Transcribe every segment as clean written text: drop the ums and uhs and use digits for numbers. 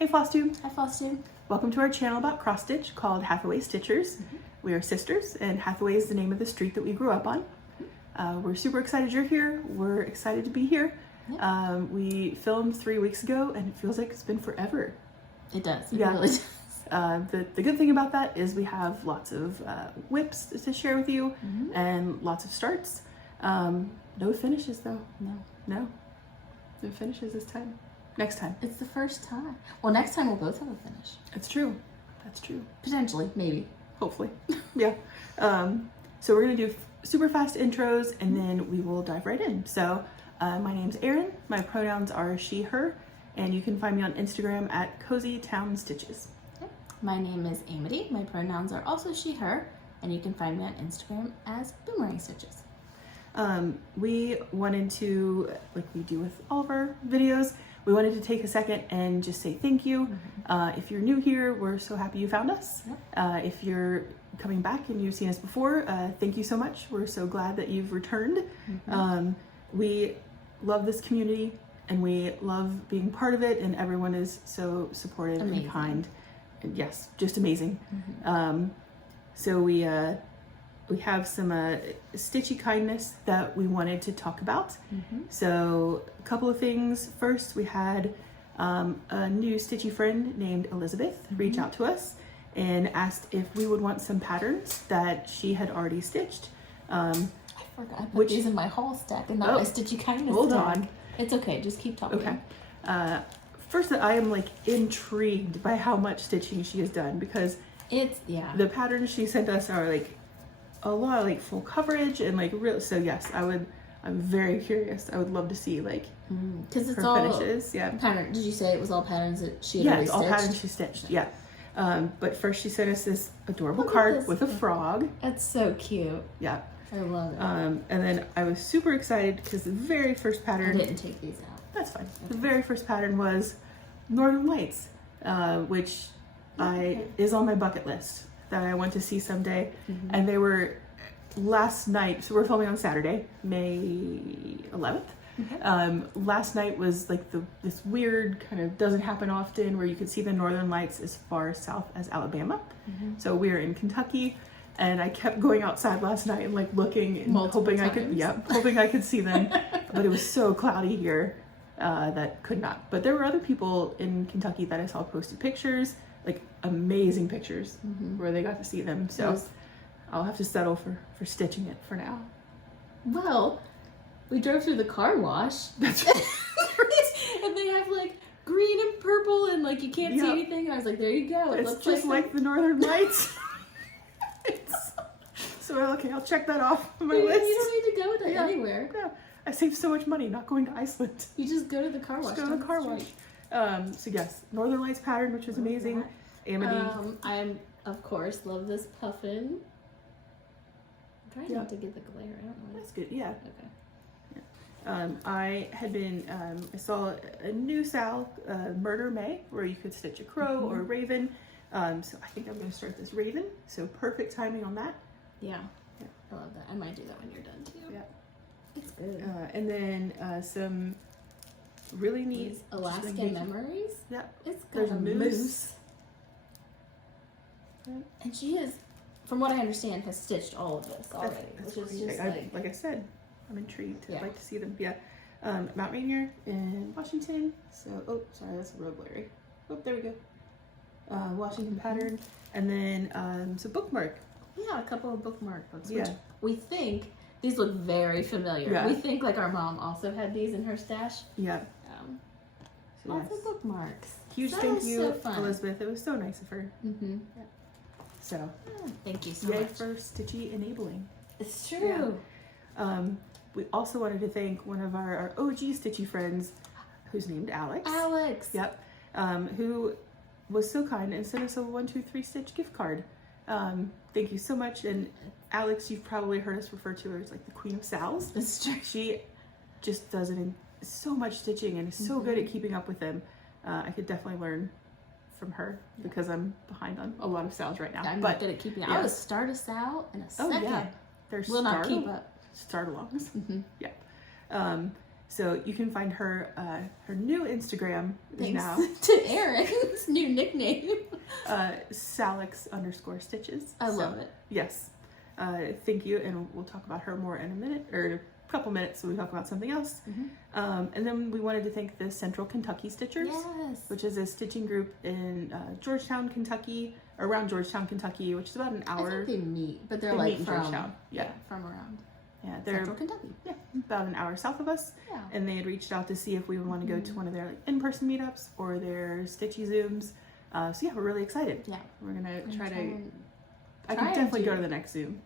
Hey Flosstube! Hi Flosstube. Welcome to our channel about cross stitch called HathawayStitchers. We are sisters, and Hathaway is the name of the street that we grew up on. We're super excited you're here. We're excited to be here. We filmed 3 weeks ago, and it feels like it's been forever. It does. It Yeah. really does. The good thing about that is we have lots of whips to share with you, and lots of starts. No finishes though. No finishes this time. Next time. It's the first time. Well, next time we'll both have a finish. It's true. That's true. Potentially, maybe. Hopefully. Yeah. So we're gonna do super fast intros, and then we will dive right in. So my name's Erinn. My pronouns are she, her, and you can find me on Instagram at Cozy Town Stitches. My name is Amity. My pronouns are also she, her, and you can find me on Instagram as Boomerang Stitches. We wanted to, like we do with all of our videos, we wanted to take a second and just say thank you. If you're new here, we're so happy you found us. If you're coming back and you've seen us before, thank you so much. We're so glad that you've returned. We love this community and we love being part of it, and everyone is so supportive and kind. And yes, just amazing. So we have some stitchy kindness that we wanted to talk about. So a couple of things. First, we had a new stitchy friend named Elizabeth reach out to us and asked if we would want some patterns that she had already stitched. I forgot I put these in my haul stack and not my stitchy kindness Hold stack. on. It's okay, just keep talking. Okay. First, I am like intrigued by how much stitching she has done, because the patterns she sent us are like a lot of like full coverage and like real. So yes, I'm very curious. I would love to see like because it's her all finishes. Yeah. Pattern. Did you say it was all patterns that she had Yeah, already it's all stitched? patterns she stitched. Yeah. But first she sent us this adorable card with a frog. That's so cute. Yeah. I love it. And then I was super excited because the very first pattern. I didn't take these out. That's fine. Okay. The very first pattern was Northern Lights, which is on my bucket list that I want to see someday. And they were last night, so we're filming on Saturday, May 11th. Last night was like this weird kind of doesn't happen often where you could see the Northern Lights as far south as Alabama. So we are in Kentucky, and I kept going outside last night and like looking and hoping I could see them, but it was so cloudy here that could not. But there were other people in Kentucky that I saw posted pictures, like amazing pictures where they got to see them. So I'll have to settle for stitching it for now. Well, we drove through the car wash. That's right. And they have like green and purple and like you can't see anything. And I was like, there you go. It It's looks just like the Northern Lights. So okay, I'll check that off my list. You don't need to go with it anywhere. Yeah, I saved so much money not going to Iceland. You just go to the car wash. Just go to the car wash. So yes, Northern Lights pattern, which was amazing. Amity. I of course love this puffin. I'm trying not to get the glare. I don't know. That's good. Yeah. Okay. I had been. I saw a new Sal, Murder May, where you could stitch a crow or a raven. So I think I'm going to start this raven. So perfect timing on that. Yeah. I love that. I might do that when you're done too. Yeah. It's good. And then some really neat Alaskan memories. Yeah. It's got There's a moose. And she is, from what I understand, has stitched all of this already. That's which is just like I said, I'm intrigued. I'd like to see them. Yeah. Mount Rainier in Washington. So, oh, sorry, that's a real blurry. Oh, there we go. Washington pattern. And then some bookmark. Yeah, a couple of bookmark books, Yeah. which we think, these look very familiar. Yeah. We think like our mom also had these in her stash. Yeah. So Lots of bookmarks. Huge thank you, Elizabeth. It was so nice of her. Yeah. So, thank you so yay much. for stitchy enabling. It's true. Yeah. We also wanted to thank one of our OG stitchy friends, who's named Alex. Alex. Yep. Who was so kind and sent us a 1-2-3 stitch gift card. Thank you so much. And Alex, you've probably heard us refer to her as like the Queen of Sals. That's true. She just does it in so much stitching and is so good at keeping up with them. I could definitely learn from her because I'm behind on a lot of Sals right now. I'm not good at keeping up. I would start a Sal in a second. Oh yeah. There's will not keep up. Start-alongs. Yeah. So you can find her her new Instagram is Thanks now to Erinn's new nickname. Salix_stitches. I love it. Yes. Thank you, and we'll talk about her more in a minute, or in a couple minutes when we talk about something else. And then we wanted to thank the Central Kentucky Stitchers, Yes. which is a stitching group in Georgetown, Kentucky, around Georgetown, Kentucky, which is about an hour. I think they meet, but they're They like meet in from Georgetown. Yeah. from around Yeah, they're Central Kentucky. about an hour south of us. Yeah. And they had reached out to see if we would want to go to one of their in-person meetups or their Stitchy Zooms. So yeah, we're really excited. Yeah. We're gonna try to. and I try can and definitely do- go to the next Zoom.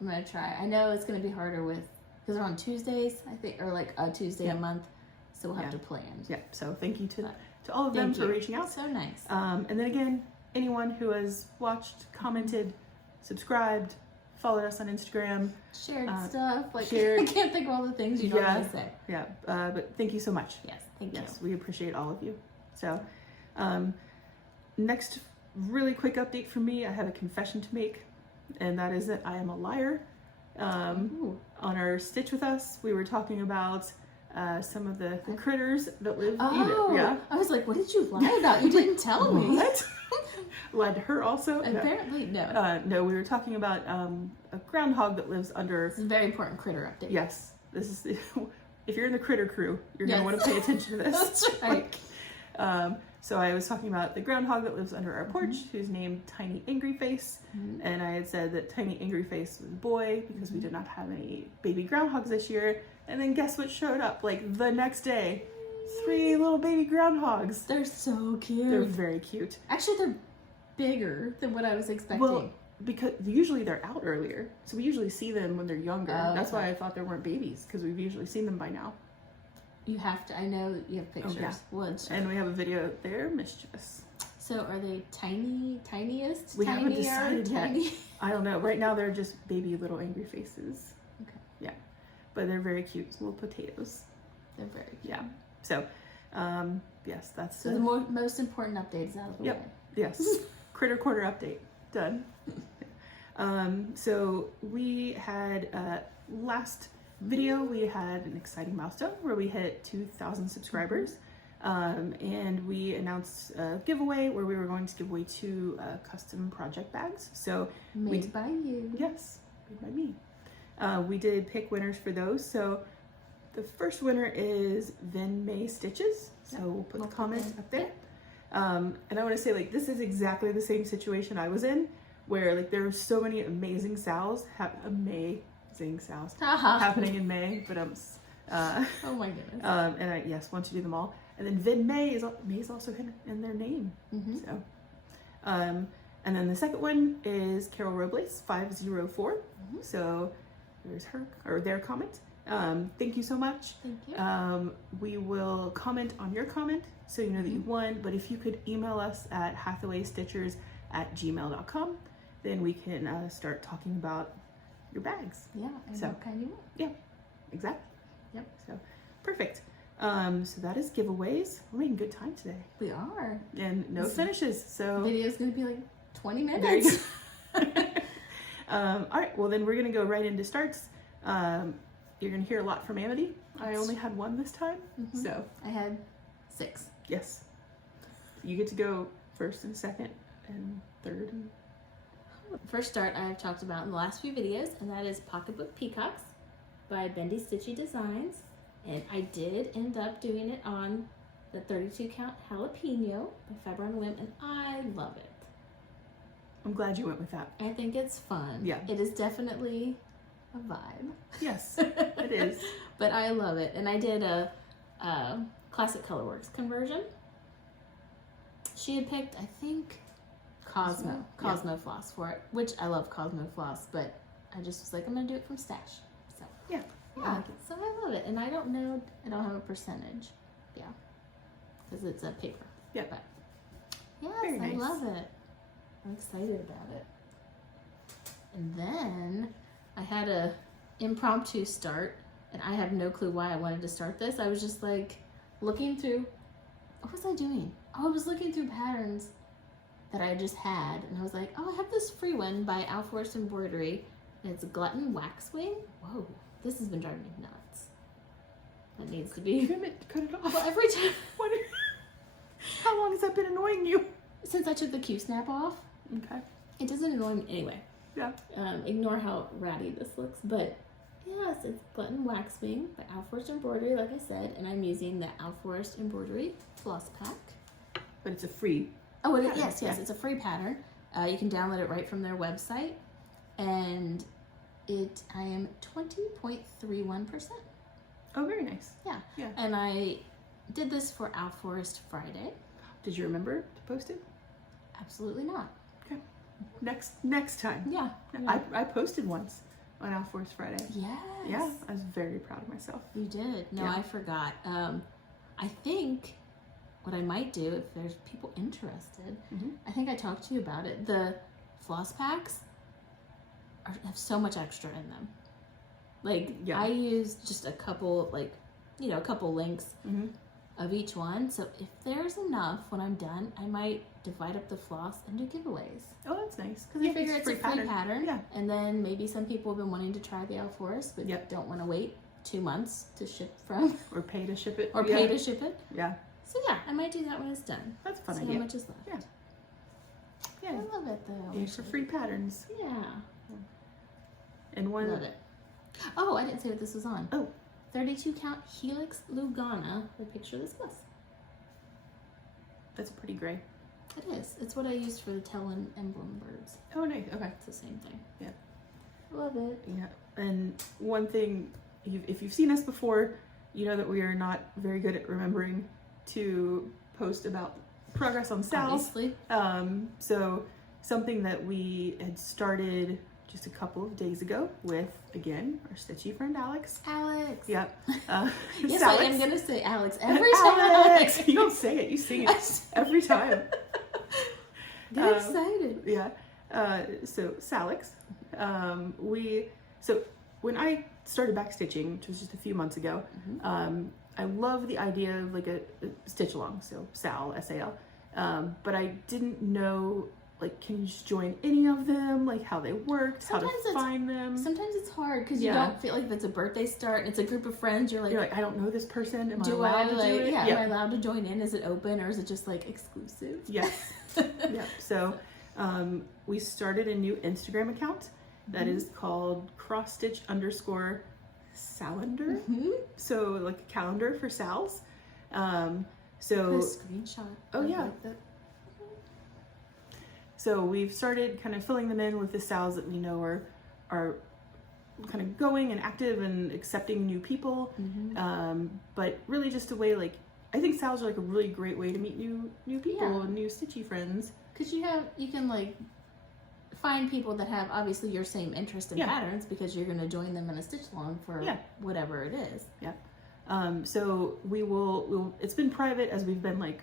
I'm gonna try. I know it's gonna be harder with because they're on Tuesdays, I think, or like a Tuesday a month, so we'll have to plan. Yeah. So thank you to But all of them thank for you. reaching out. So nice. And then again, anyone who has watched, commented, subscribed, followed us on Instagram. Shared stuff. Like shared- I can't think of all the things you normally say. Yeah. But thank you so much. Yes, thank Yes, we appreciate all of you. So, next really quick update from me. I have a confession to make, and that is that I am a liar. Ooh. On our Stitch With Us, we were talking about some of the critters that live. Oh, Yeah. I was like, what did you lie about? You didn't tell me. What? Lied to her also? No. Apparently, no. No, we were talking about a groundhog that lives under. It's a very important critter update. Yes, this is. If you're in the critter crew, you're Yes. gonna want to pay attention to this. That's right. So I was talking about the groundhog that lives under our porch, who's named Tiny Angry Face, and I had said that Tiny Angry Face was a boy because we did not have any baby groundhogs this year. And then guess what showed up? Like the next day, 3 little baby groundhogs. They're so cute. They're very cute. Actually, they're bigger than what I was expecting. Well, because usually they're out earlier, so we usually see them when they're younger. Oh, That's okay. why I thought there weren't babies, because we've usually seen them by now. You have to. I know that you have pictures. yeah. Once. And we have a video. They're mischievous. So are they tiniest? We haven't Tinier, decided yet. tiny? I don't know. Right now they're just baby little angry faces. Okay. Yeah, but they're very cute little potatoes. They're very cute. Yeah. So, yes, that's So the most important update is out of the Yep. way. Yes. Critter Corner update done. So we had last video we had an exciting milestone where we hit 2,000 subscribers, and we announced a giveaway where we were going to give away 2 custom project bags. So Made by you. yes, made by me. We did pick winners for those. So the first winner is Ven May Stitches. So we'll put the comment up there. And I want to say, like, this is exactly the same situation I was in, where like there were so many amazing sales, amazing sales happening in May, but Oh my goodness. and I want to do them all. And then Ven May is also in their name. So, and then the second one is Carol Robles 504. So there's her or their comment. Thank you so much. Thank you. We will comment on your comment so you know that you won, but if you could email us at HathawayStitchers@gmail.com, then we can start talking about your bags. Yeah, and so- what kind you want. Yeah, exactly. Yep. So perfect. So that is giveaways. We're making good time today, We are. and no finishes. So Video's gonna be like 20 there minutes. you go. All right. Well, then we're gonna go right into starts. You're gonna hear a lot from Amity. I only had 1 this time, so I had 6. yes, you get to go first and second and third. And First start I have talked about in the last few videos, and that is Pocketbook Peacocks by Bendy Stitchy Designs. And I did end up doing it on the 32 count jalapeno by Faber on a Whim, and I love it. I'm glad you went with that. I think it's fun. Yeah. It is definitely a vibe. Yes, it is. But I love it. And I did a Classic Colorworks conversion. She had picked, I think, Cosmo Floss for it, which I love Cosmo Floss, but I just was like, I'm going to do it from stash. So, Yeah. yeah. So I love it. And I don't know, I don't have a percentage. Yeah. Because it's a paper. Yeah. But yes, Very nice. I love it. I'm excited about it. And then I had a impromptu start, and I have no clue why I wanted to start this. I was just like looking through, what was I doing? Oh, I was looking through patterns that I just had, and I was like, oh, I have this free one by Alforce Embroidery, and it's a Glutton Waxwing. Whoa, this has been driving me nuts. That needs to You be. haven't cut it off. Well, every time. How long has that been annoying you? Since I took the Q-snap off, Okay. it doesn't annoy me anyway. Yeah. Ignore how ratty this looks, but yes, it's button wax wing by Alforest Embroidery, like I said, and I'm using the Alforest Embroidery floss pack. But it's a free. Oh, pattern. yes, it's a free pattern. You can download it right from their website, and I am 20.31%. Oh, very nice. Yeah. Yeah. And I did this for Alforest Friday. Did you remember to post it? Absolutely not. Okay. Next time. Yeah. I posted once on Alforest Friday. Yes. Yeah. I was very proud of myself. You did. No, Yeah. I forgot. I think what I might do, if there's people interested, I think I talked to you about it. The floss packs have so much extra in them. Like, Yeah. I used just a couple, like, a couple links of each one. So if there's enough when I'm done, I might divide up the floss and do giveaways. Oh, that's nice. Because I figure it's a free pattern. Yeah. And then maybe some people have been wanting to try the Alforest, but don't want to wait 2 months to ship from. Or pay to ship it. Or pay to ship it. Yeah. So yeah, I might do that when it's done. That's a fun See idea. how much is left. Yeah. Yeah. I love it though. Use for free patterns. Yeah. And one. Love it. Oh, I didn't say what this was on. Oh. 32 count Helix Lugana. The picture of this bus. That's pretty gray. It is. It's what I used for the Talon emblem birds. Oh, nice. Okay. It's the same thing. Yeah. Love it. Yeah. And one thing, if you've seen us before, you know that we are not very good at remembering to post about progress on sales. Obviously. So something that we had started just a couple of days ago with, again, our stitchy friend Alex. Alex. Yep. Yes, Alex. I am gonna say Alex every time. Alex! You don't say it, you sing it every time. Get excited. Yeah. So Salix, so when I started back stitching, which was just a few months ago, I love the idea of like a stitch along, so Sal, S-A-L, but I didn't know, like, can you just join any of them, like how they worked, how to find them. Sometimes it's hard because you don't feel like if it's a birthday start and it's a group of friends, you're like, I don't know this person, am I do allowed to do it? Am I allowed to join in? Is it open or is it just like exclusive? Yes. Yeah. So we started a new Instagram account that is called __Salander. So like a calendar for Sals. Put a screenshot. Oh yeah. So we've started kind of filling them in with the Sals that we know are kind of going and active and accepting new people. But really just a way, like, I think Sals are like a really great way to meet new people and new stitchy friends. Because you can like find people that have obviously your same interest in patterns because you're going to join them in a stitch along for whatever it is. Yeah. So we'll it's been private as we've been like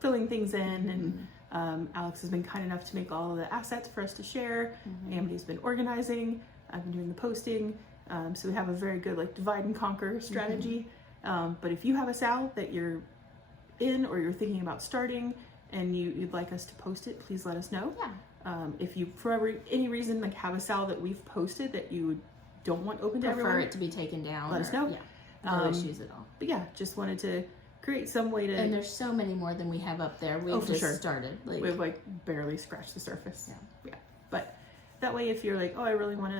filling things in, and Alex has been kind enough to make all of the assets for us to share. Amity's been organizing. I've been doing the posting. So we have a very good like divide and conquer strategy. But if you have a Sal that you're in or you're thinking about starting and you'd like us to post it, please let us know. If you for any reason like have a Sal that we've posted that you don't want open to everyone, prefer it to be taken down, let us know. No issues at all. But yeah, just wanted to create some way to. And there's so many more than we have up there. We've just started. Like, we've like barely scratched the surface. Yeah. But that way, if you're like, oh, I really want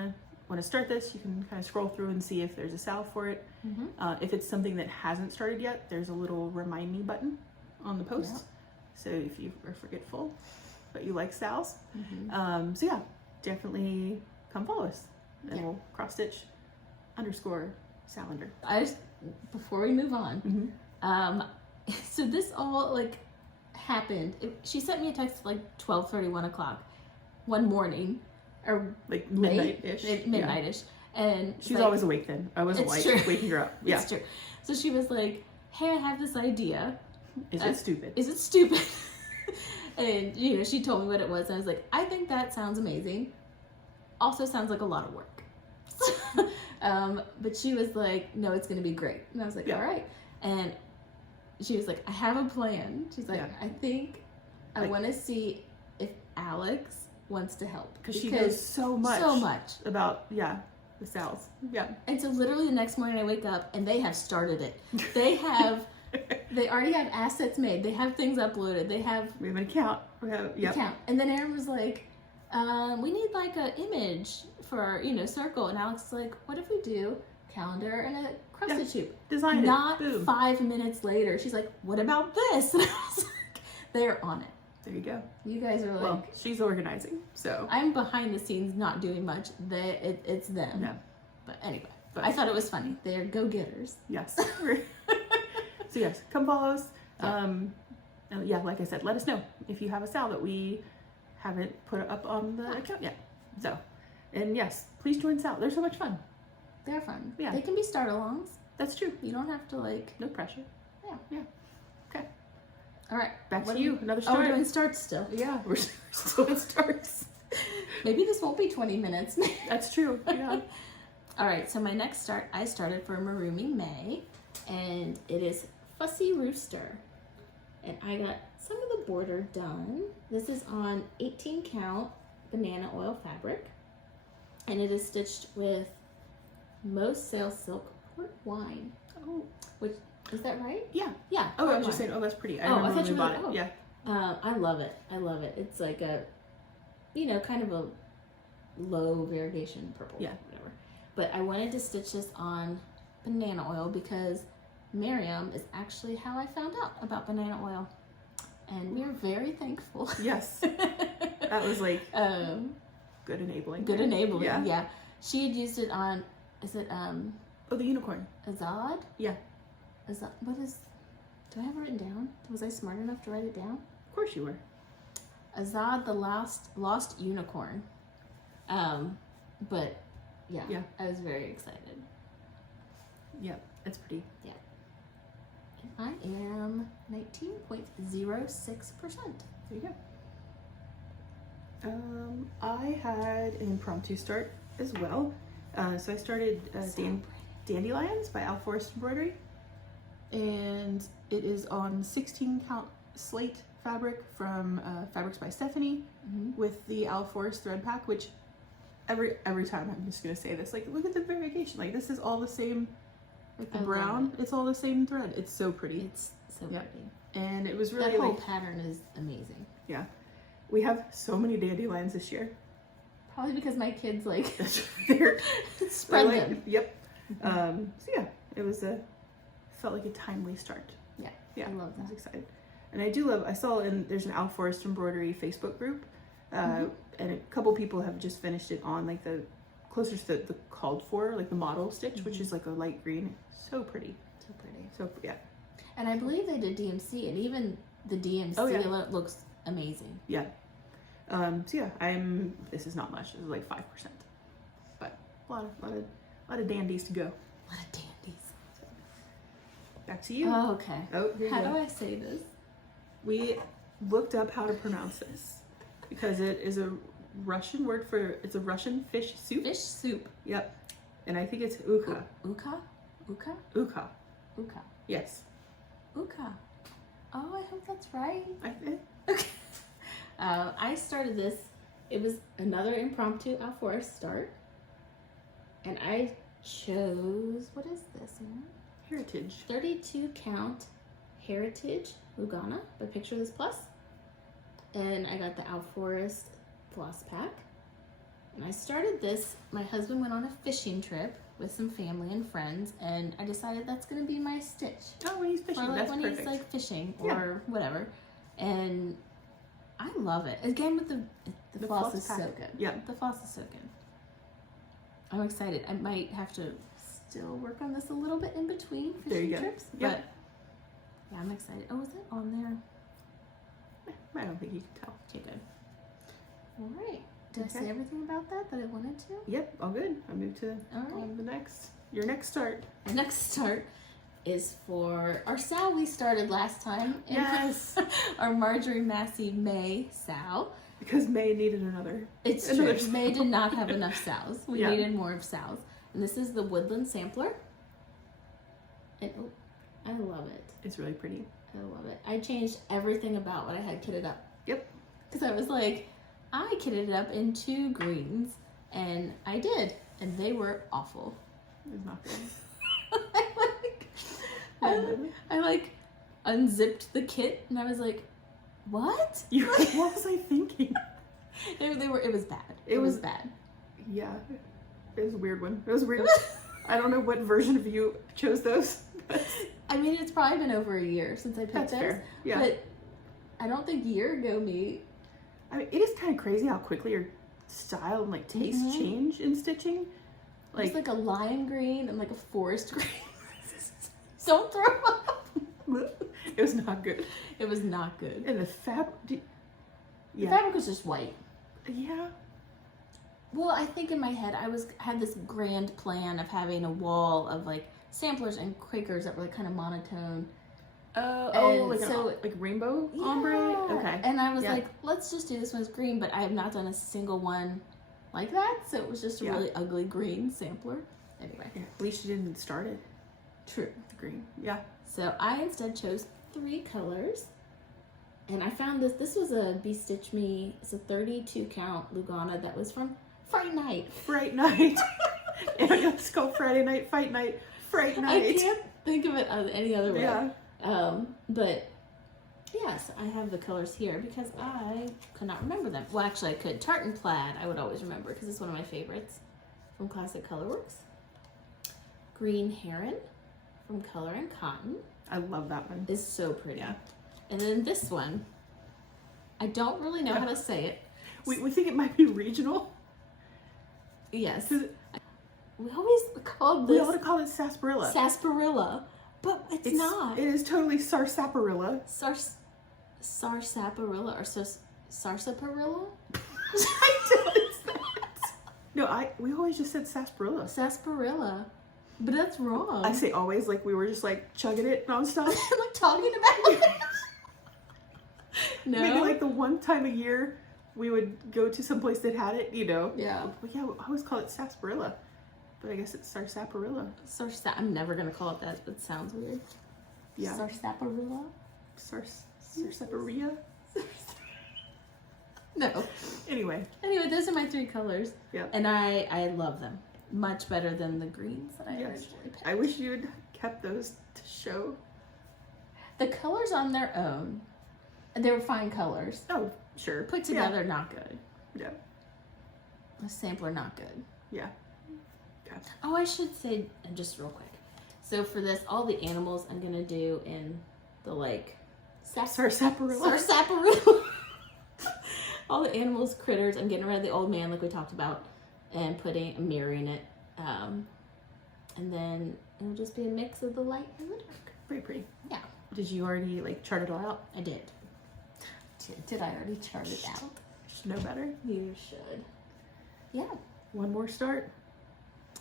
to start this, you can kind of scroll through and see if there's a Sal for it. If it's something that hasn't started yet, there's a little remind me button on the post. So if you are forgetful, but you like Sals, so yeah, definitely come follow us, and we'll __Salander. Before we move on, so this all like happened. She sent me a text at like 12:30, 1 o'clock one morning, or like midnight-ish. Midnight-ish. And she's like, awesys awake then. I wasn't like waking her up. Yeah. It's true. So she was like, hey, I have this idea. Is it stupid? Is it stupid? And she told me what it was, and I was like, I think that sounds amazing. Also sounds like a lot of work. But she was like, no, it's gonna be great. And I was like, all right. And she was like, I have a plan. She's like, I think I want to see if Alex wants to help. Because she knows so much about, The Sal's. Yeah. And so literally the next morning I wake up and they have started it. They already have assets made. They have things uploaded. We have an account. Account. And then Erinn was like, we need like an image for our, circle. And Alex was like, what if we do calendar and a cross stitch hoop? Design it. Not Boom. 5 minutes later, she's like, what about this? And I was like, they're on it. There you go. You guys are like, well, she's organizing, so I'm behind the scenes not doing much. It's them. Yeah. But anyway, I thought it was funny. They're go-getters. Yes. So yes, come follow us. Yeah, like I said, let us know if you have a Sal that we haven't put up on the account yet. So, and yes, please join Sal. They're so much fun. They're fun. Yeah. They can be start-alongs. That's true. You don't have to like. No pressure. Yeah. Okay. All right. Back to you. Another start. Oh, we're doing starts still. Yeah, we're still in starts. Maybe this won't be 20 minutes. That's true. Yeah. All right. So my next start, I started for Marooming May, and it is Fussy Rooster, and I got some of the border done. This is on 18 count banana oil fabric, and it is stitched with Most Sail Silk Port Wine. Oh, which is that right? Yeah. Yeah. Oh, I was just saying. Oh, that's pretty. I remember I thought when you we were bought like, it. Yeah. I love it. I love it. It's like a, kind of a low variegation purple. Yeah. Whatever. But I wanted to stitch this on banana oil because Miriam is actually how I found out about banana oil. And we are very thankful. Yes. That was like good enabling. Good enabling, Yeah. She had used it on, is it Oh, the unicorn. Azad? Yeah. Azad, do I have it written down? Was I smart enough to write it down? Of course you were. Azad, the lost unicorn. But yeah, I was very excited. Yeah, it's pretty. Yeah. And I am 19.06%. There you go. I had an impromptu start as well. So I started Dandelions by Al Forest Embroidery, and it is on 16 count slate fabric from Fabrics by Stephanie with the Al Forest thread pack, which every time I'm just gonna say this, like, look at the variegation, like this is all the same, like the brown, it's all the same thread. It's so pretty. It's so pretty. And it was really that whole pattern is amazing. Yeah. We have so many dandelions this year. Probably because my kids like they're spread like, them. Yep. So yeah, it was felt like a timely start. Yeah. I love that. I was excited. And I saw there's an Al Forest Embroidery Facebook group, and a couple people have just finished it on like the closer to the called for, like the model stitch, which is like a light green. So pretty. So pretty. So yeah. And I believe they did DMC, and even the DMC looks amazing. Yeah. So yeah, this is not much. This is like 5%, but a lot of dandies to go. A lot of dandies. So, back to you. Oh, okay. Oh, here you how go. do I say this? We looked up how to pronounce this because it is a Russian word it's a Russian fish soup. Fish soup. Yep. And I think it's uka. Uka? Uka. Yes. Uka. Oh, I hope that's right. Okay. I started this. It was another impromptu Al Forest start. And I chose, what is this one? Heritage. 32 count Heritage Lugana by Picture This Plus. And I got the Al Forest floss pack. And I started this. My husband went on a fishing trip with some family and friends, and I decided that's going to be my stitch. Oh, when he's fishing, or like that's when perfect. he's like fishing or whatever. And I love it. Again, with the floss is pack. so good. Yeah. The floss is so good. I'm excited. I might have to still work on this a little bit in between fishing trips. Yeah. But yeah, I'm excited. Oh, is that on there? I don't think you can tell. Okay, good. All right. Did I Okay. say everything about that I wanted to? Yep, all good. I moved to your next start. The next start is for our Sal we started last time. Yes. Our Marjorie Massey May Sal. Because May needed another. It's another true. Sal. May did not have enough Sals. We Yeah. needed more of Sals. And this is the Woodland Sampler. And I love it. It's really pretty. I love it. I changed everything about what I had kitted up. Yep. Because I was like, I kitted it up in 2 greens. And I did. and they were awful. It's not good. I like unzipped the kit and I was like, what? What was I thinking? It was bad. It was bad. Yeah. It was a weird one. It was weird. I don't know what version of you chose those. I mean, it's probably been over a year since I picked That's those. fair. Yeah. But I don't think a year ago me. I mean, it is kind of crazy how quickly your style and like taste change in stitching. It's like a lime green and like a forest green. Don't throw up. It was not good. It was not good. And the fabric. The fabric was just white. Yeah. Well, I think in my head I had this grand plan of having a wall of like samplers and Quakers that were like kind of monotone. Like so like rainbow ombre. Okay. And I was like, let's just do this one's green, but I have not done a single one like that, so it was just a really ugly green sampler. Anyway, at least you didn't start it. True. The green. Yeah. So I instead chose 3 colors, and I found this. This was a Be Stitch Me. It's a 32 count Lugana that was from Fright Night. Fright Night. And it's called Friday Night, Fight Night, Fright Night. I can't think of it any other way. Yeah. But yes, I have the colors here because I could not remember them. Well, actually, I could. Tartan Plaid, I would always remember because it's one of my favorites from Classic Colorworks. Green Heron from Color and Cotton. I love that one. It's so pretty. Yeah. And then this one, I don't really know how to say it. We think it might be regional. Yes. We always called this. We ought to call it sarsaparilla. Sarsaparilla. But it's not. It is totally sarsaparilla. Sarsaparilla or sarsaparilla? No, we always just said sarsaparilla. Sarsaparilla. But that's wrong. I say always like we were just like chugging it nonstop. like talking about it. No. Maybe like the one time a year we would go to some place that had it, you know. Yeah. But yeah, I always call it sarsaparilla. But I guess it's sarsaparilla. I'm never going to call it that. It sounds weird. Yeah. Sarsaparilla? Sarsaparilla? No. Anyway, those are my 3 colors. Yeah. And I love them. Much better than the greens that I originally picked. I wish you had kept those to show. The colors on their own, they were fine colors. Oh, sure. Put together, not good. Yeah. A sampler, not good. Yeah. Okay. Oh, I should say, just real quick. So for this, all the animals I'm going to do in the like... Sarsaparilla. Sarsaparilla. All the animals, critters, I'm getting rid of the old man like we talked about. And mirroring it, and then it'll just be a mix of the light and the dark. Pretty pretty. Yeah. Did you already like chart it all out? I did. Did I already chart it out? Should know better. You should. Yeah. One more start.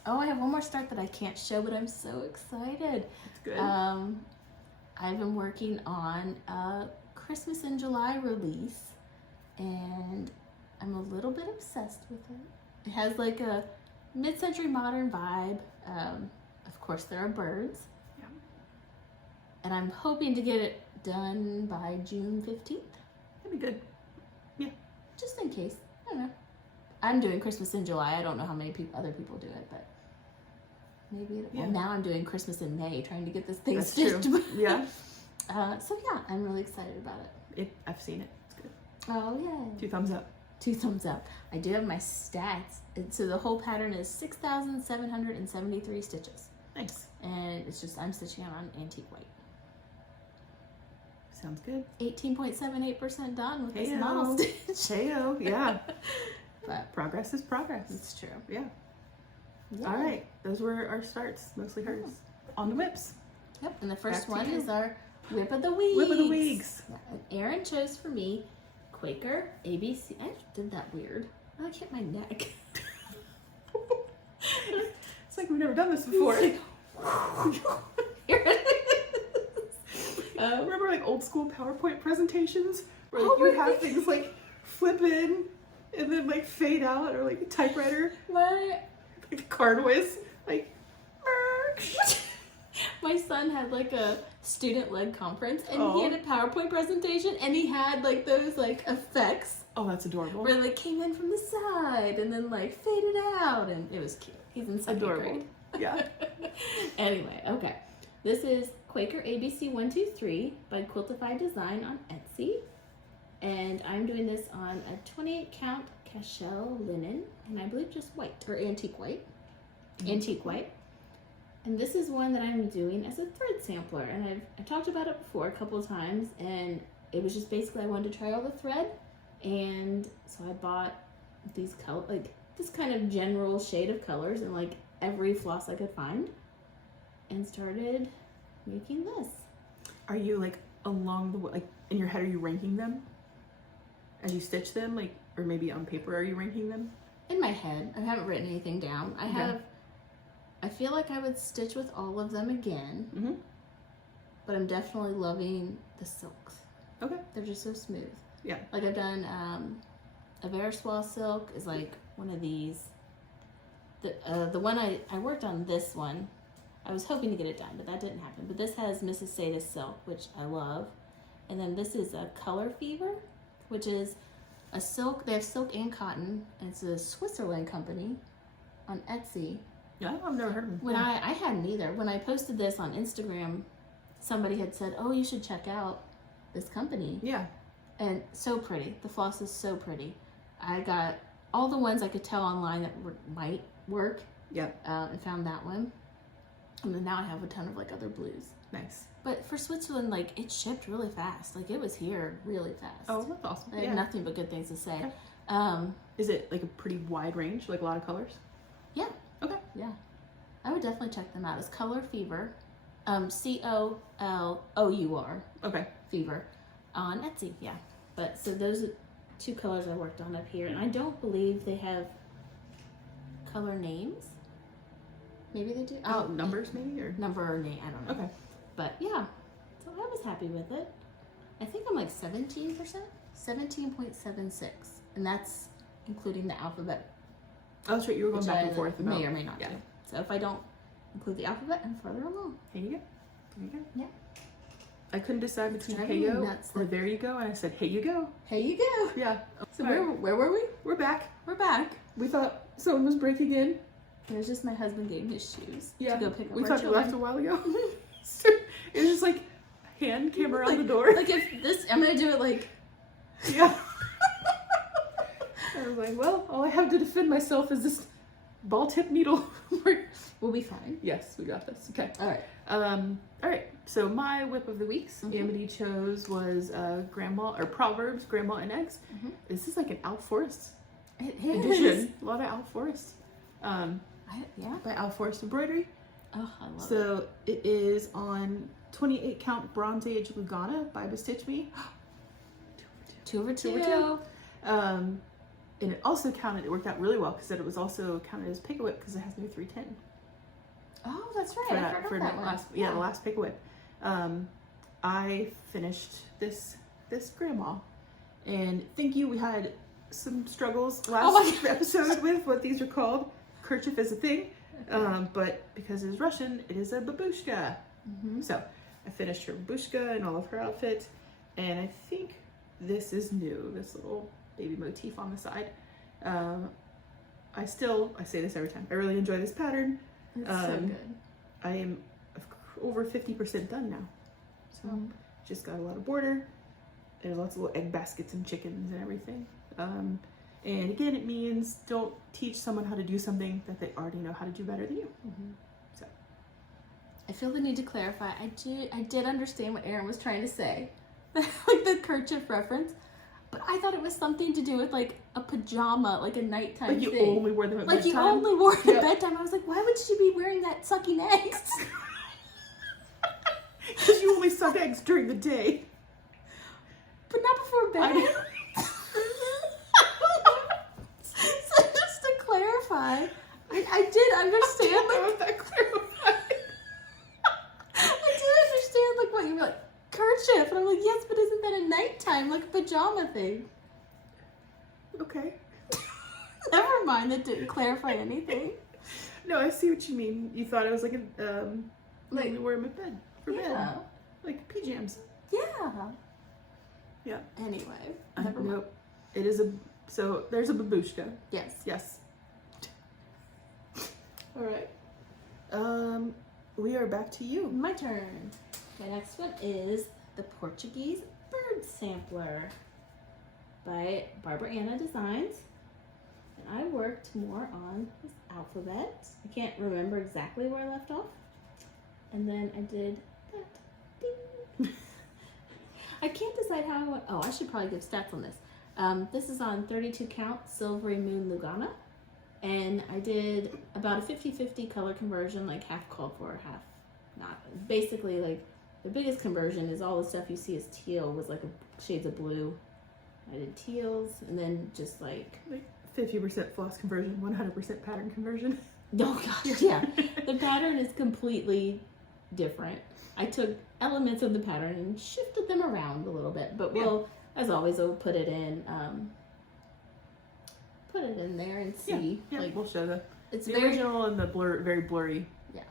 Oh, I have one more start that I can't show, but I'm so excited. That's good. I've been working on a Christmas in July release, and I'm a little bit obsessed with it. It has like a mid-century modern vibe. Of course, there are birds. Yeah. And I'm hoping to get it done by June 15th. That'd be good. Yeah. Just in case. I don't know. I'm doing Christmas in July. I don't know how many other people do it, but maybe well, now I'm doing Christmas in May, trying to get this thing stitched. True. Yeah. So yeah, I'm really excited about it. I've seen it. It's good. Oh, yeah. 2 thumbs up. 2 thumbs up. I do have my stats. So the whole pattern is 6,773 stitches. Nice. And it's just, I'm stitching on antique white. Sounds good. 18.78% done with this Hey-o. model stitch. Heyo, yeah. But Progress is progress. it's true. Yeah. Yeah. All right. Those were our starts, mostly hers. On the whips. Yep. And the first Back to one you. is our Whip of the Weeks. Whip of the Weeks. Yeah. And Erinn chose for me Quaker ABC. I did that weird. I hit my neck. It's like we've never done this before. Remember like old school PowerPoint presentations where like, you would have things like flip in and then like fade out, or like a typewriter, What? like a car noise, like. My son had like a student-led conference, and Oh. he had a PowerPoint presentation, and he had like those like effects Oh, that's adorable. where they came in from the side and then like faded out, and it was cute. He's in second Adorable. grade. Yeah. Anyway, okay. This is Quaker ABC 123 by Quiltify Design on Etsy. And I'm doing this on a 28 count cashel linen, and I believe just white, or antique white. Antique white. And this is one that I'm doing as a thread sampler. And I've talked about it before a couple of times, and it was just basically I wanted to try all the thread. And so I bought these like this kind of general shade of colors and like every floss I could find, and started making this. Are you like along the way, like in your head, are you ranking them as you stitch them, like, or maybe on paper are you ranking them? In my head, I haven't written anything down. I feel like I would stitch with all of them again, Mm-hmm. but I'm definitely loving the silks. Okay. They're just so smooth. Yeah. Like I've done a Verswell silk is like one of these. The one I worked on, this one, I was hoping to get it done, but that didn't happen. But this has Mrs. Sada's silk, which I love. And then this is a Color Fever, which is a silk. They have silk and cotton, and it's a Switzerland company on Etsy. Yeah, I've never heard of them. When I hadn't either. When I posted this on Instagram, somebody had said, "Oh, you should check out this company." Yeah. And so pretty. The floss is so pretty. I got all the ones I could tell online that might work. Yep. And found that one. And then now I have a ton of like other blues. Nice. But for Switzerland, like it shipped really fast. Like it was here really fast. Oh, that's awesome. I had nothing but good things to say. Okay. Is it like a pretty wide range, like a lot of colors? Yeah. Okay. Yeah. I would definitely check them out. It's Color Fever. COLOUR. Okay. Fever. On Etsy, yeah. But so those are two colors I worked on up here. And I don't believe they have color names. Maybe they do. Oh, numbers maybe, or? Number or name, I don't know. Okay. But yeah. So I was happy with it. I think I'm like 17%. 17.76. And that's including the alphabet. Oh, that's right. You were going which back I and forth about. may or may not Yeah. do. So if I don't include the alphabet, I'm further along. Here you go. There you go. Yeah. I couldn't decide between driving hey me yo nuts or that- there you go, and I said hey you go. Here you go. Yeah. So All right. where were we? We're back. We're back. We thought someone was breaking in. There's just my husband getting his shoes Yeah. to go pick up We our thought you children. left a while ago. So it was just like hand camera on the door. Like if this, I'm gonna do it like. Yeah. I was like, well, all I have to defend myself is this ball tip needle. We'll be fine. Yes, we got this. Okay. All right. All right. So my whip of the weeks, Amity chose was Grandma or Proverbs, Grandma and Eggs. This is like an Al Forrest It edition. is. A lot of Al Forrest. Yeah. By Al Forrest Embroidery. Oh, I love it. So it is on 28 count Bronze Age Lugana by Bestitch Me. 2 over 2. 2 over 2. And it also counted, it worked out really well because it was also counted as pick a whip because it has no 310. Oh, that's right. For I that, forgot for that the one. last, yeah, the last pick a whip. I finished this grandma, and thank you. We had some struggles last episode with what these are called. Kerchief is a thing, but because it is Russian, it is a babushka. So I finished her babushka and all of her outfit, and I think this is new. This little baby motif on the side. I say this every time. I really enjoy this pattern. It's so good. I am over 50% done now. So just got a lot of border. There's lots of little egg baskets and chickens and everything. And again, it means don't teach someone how to do something that they already know how to do better than you. So I feel the need to clarify. I did understand what Erinn was trying to say, like the kerchief reference, but I thought it was something to do with like a pajama, like a nighttime like you thing. only wear them at Like bedtime. you only wore it Yep. at bedtime. I was like, why would she be wearing that sucking eggs? Because you only suck eggs during the day. But not before bed. I know. So just to clarify, I did understand. Like, that clarified. I did understand like what you were like kerchief, and I'm like, yes, but isn't that a nighttime like a pajama thing? Okay. Never mind. That didn't clarify anything. No, I see what you mean. You thought it was like a Like- you wear them at bed for bed. Yeah. like PJs. Yeah. Yeah. Anyway, never mind. Nope. It is so there's a babushka. Yes. Yes. All right. We are back to you. My turn. My next one is the Portuguese Bird Sampler by Barbara Anna Designs. And I worked more on this alphabet. I can't remember exactly where I left off. And then I did that. Ding. I can't decide how I went. Oh, I should probably give stats on this. This is on 32 count Silvery Moon Lugana. And I did about a 50-50 color conversion, like half called for, half not. Basically, like, the biggest conversion is all the stuff you see as teal was like shades of blue. I did teals, and then just like 50% floss conversion, 100% pattern conversion. Oh gosh, yeah. The pattern is completely different. I took elements of the pattern and shifted them around a little bit, but we'll, as always, we'll put it in there and see. Yeah, like we'll show it's the very original and the very blurry. Yeah,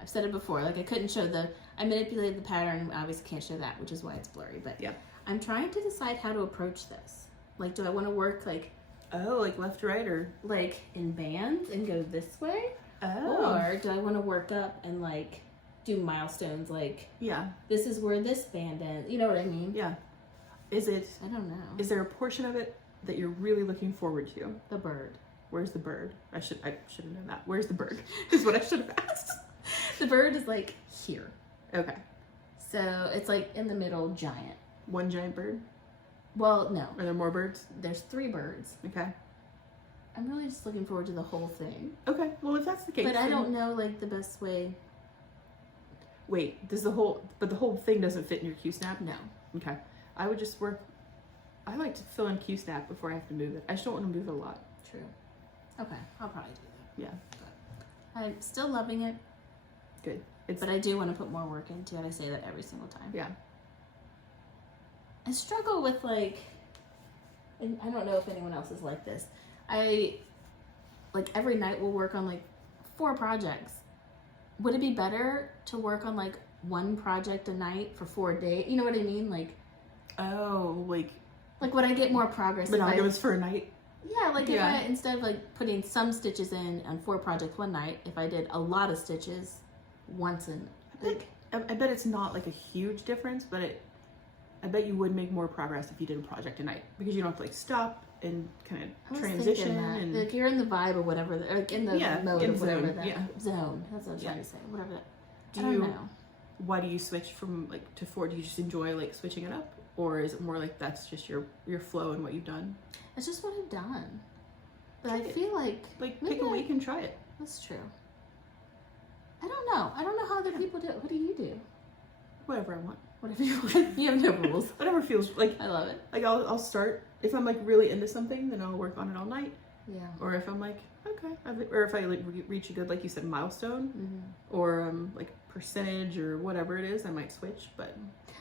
I've said it before. Like I couldn't show I manipulated the pattern. Obviously can't show that, which is why it's blurry. But yeah, I'm trying to decide how to approach this. Like, do I want to work like left, right, or like in bands and go this way, or do I want to work up and like do milestones? Like, this is where this band ends. You know what I mean? Yeah. Is it? I don't know. Is there a portion of it that you're really looking forward to? The bird. Where's the bird? I should have known that. Where's the bird? Is what I should have asked. The bird is like here. Okay. So it's like in the middle, giant. One giant bird? Well, no. Are there more birds? There's 3 birds. Okay. I'm really just looking forward to the whole thing. Okay. Well, if that's the case, but I don't know like the best way. Wait, the whole thing doesn't fit in your Q-snap? No. Okay. I would just work. I like to fill in Q-snap before I have to move it. I just don't want to move it a lot. True. Okay, I'll probably do that. Yeah. But I'm still loving it. Good. But I do want to put more work into it. I say that every single time. Yeah. I struggle with like, and I don't know if anyone else is like this. I like every night we'll work on like 4 projects. Would it be better to work on like 1 project a night for 4 days? You know what I mean? Like, like would I get more progress? Monogamous for a night? Yeah, like if I, instead of like putting some stitches in on 4 projects one night, if I did a lot of stitches once in, like, I bet it's not like a huge difference, but I bet you would make more progress if you did a project a night, because you don't have to like stop and kind of transition and like you're in the vibe or whatever, like in the mode in of whatever zone, that zone. That's what I was trying to say. Whatever that. I don't know. Why do you switch from like to 4? Do you just enjoy like switching it up, or is it more like that's just your flow and what you've done? It's just what I've done. But I feel like pick a week and try it. That's true. I don't know. I don't know how other people do it. What do you do? Whatever I want. Whatever you want. You have no rules. Whatever feels like. I love it. Like I'll start, if I'm like really into something, then I'll work on it all night. Yeah. Or if I'm like, okay, or if I like reach a good, like you said, milestone, or like percentage or whatever it is, I might switch. But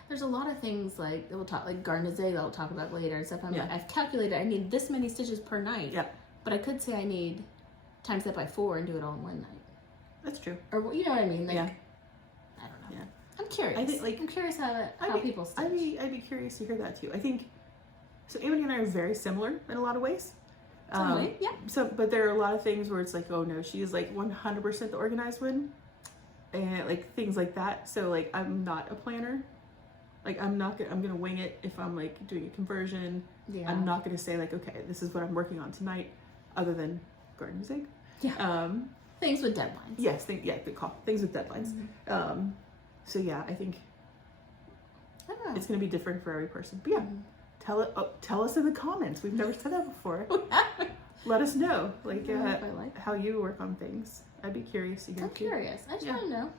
there's a lot of things like that we'll talk, like garden that we'll talk about later and stuff. I've calculated I need this many stitches per night. Yeah. But I could say I need times that by 4 and do it all in one night. That's true. Or you know what I mean? Like, yeah. I don't know. Yeah. I'm curious. I think, like, I'm curious how people stitch. I'd be curious to hear that too. I think so. Amity and I are very similar in a lot of ways. Yeah. So, but there are a lot of things where it's like, oh no, she is like 100% the organized one, and like things like that. So like, I'm not a planner. Like I'm gonna wing it if I'm like doing a conversion. Yeah. I'm not gonna say like, okay, this is what I'm working on tonight, other than garden music. Yeah. Things with deadlines. Yes. Good call. Things with deadlines. So yeah, I think I don't know. it's gonna be different for every person. But yeah, tell us in the comments. We've never said that before. Let us know, like, how you work on things. I'd be curious to hear. I'm curious. I just want to know.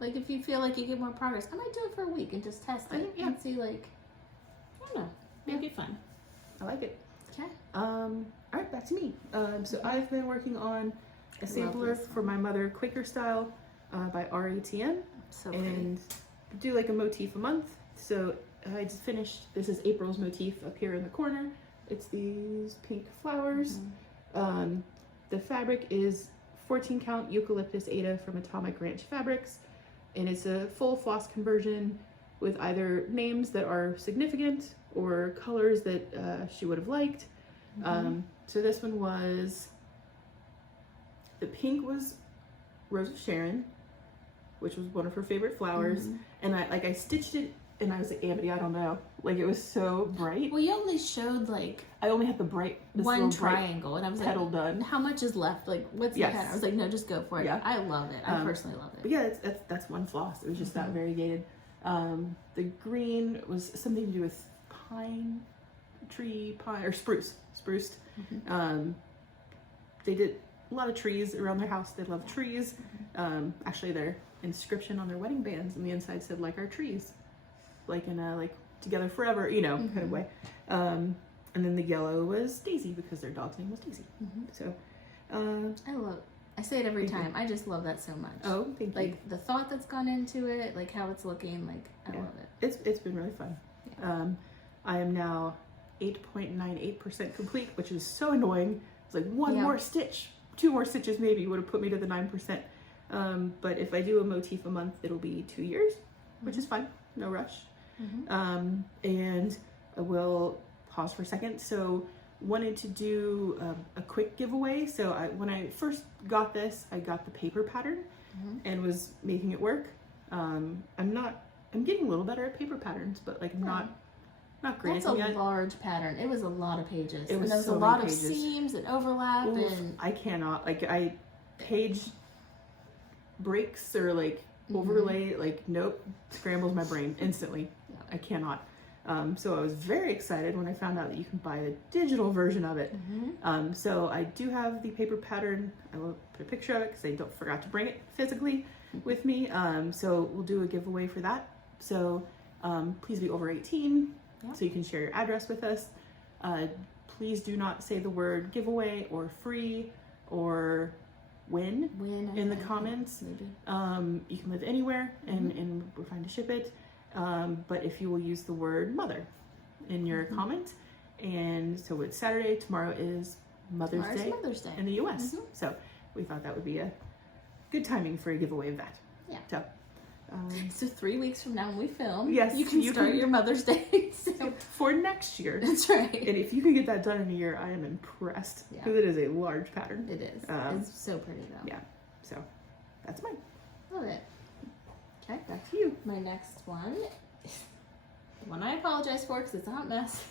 Like, if you feel like you get more progress, I might do it for a week and just test it and see, like, I don't know. Maybe fun. I like it. Okay. All right, back to me. So I've been working on a sampler for my mother Quaker Style by RATN. So and do like a motif a month. So I just finished, this is April's motif up here in the corner. It's these pink flowers. The fabric is 14 count eucalyptus Ada from Atomic Ranch Fabrics. and it's a full floss conversion with either names that are significant or colors that she would have liked. So this one was, the pink was Rose of Sharon, which was one of her favorite flowers. And I stitched it, and I was like, Amity, I don't know. Like, it was so bright. Well, you only showed like I only had this one little triangle, and I was like, petal done. how much is left? Like, what's the pattern? I was like, no, just go for it. Yeah. I love it. I personally love it. But yeah, that's one floss. It was just that variegated. The green was something to do with pine, or spruce. Spruced. They did a lot of trees around their house. They love trees. Actually, their inscription on their wedding bands on the inside said, like our trees. Like in a, like, together forever, you know, kind of way. And then the yellow was Daisy, because their dog's name was Daisy. So, I say it every time. I just love that so much. Oh, thank you. Like the thought that's gone into it, like how it's looking, like I love it. It's been really fun. Yeah. I am now 8.98% complete, which is so annoying. It's like one more stitch, 2 more stitches maybe would have put me to the 9%. But if I do a motif a month, it'll be 2 years, which is fine. No rush. And I will pause for a second. So wanted to do a quick giveaway. So when I first got this, I got the paper pattern and was making it work. I'm getting a little better at paper patterns, but like not great. That's a large pattern. It was a lot of pages. It was and there was so a lot many of pages. seams and overlap. And I cannot, like, page breaks or like overlay, like, nope, scrambles my brain instantly. I cannot. So I was very excited when I found out that you can buy the digital version of it. So I do have the paper pattern. I will put a picture of it because I forgot to bring it physically with me. So we'll do a giveaway for that. So please be over 18 so you can share your address with us. Please do not say the word giveaway or free or win in the comments. You can live anywhere and we're fine to ship it. But if you will use the word mother in your comment, and so it's Saturday, tomorrow is Mother's Day in the US. So we thought that would be a good timing for a giveaway of that. So 3 weeks from now when we film, yes, you can start your Mother's Day. For next year. That's right. And if you can get that done in a year, I am impressed, because it is a large pattern. It is. It's so pretty though. Yeah. So that's mine. Love it. Okay, back to you. My next one, the one I apologize for because it's a hot mess.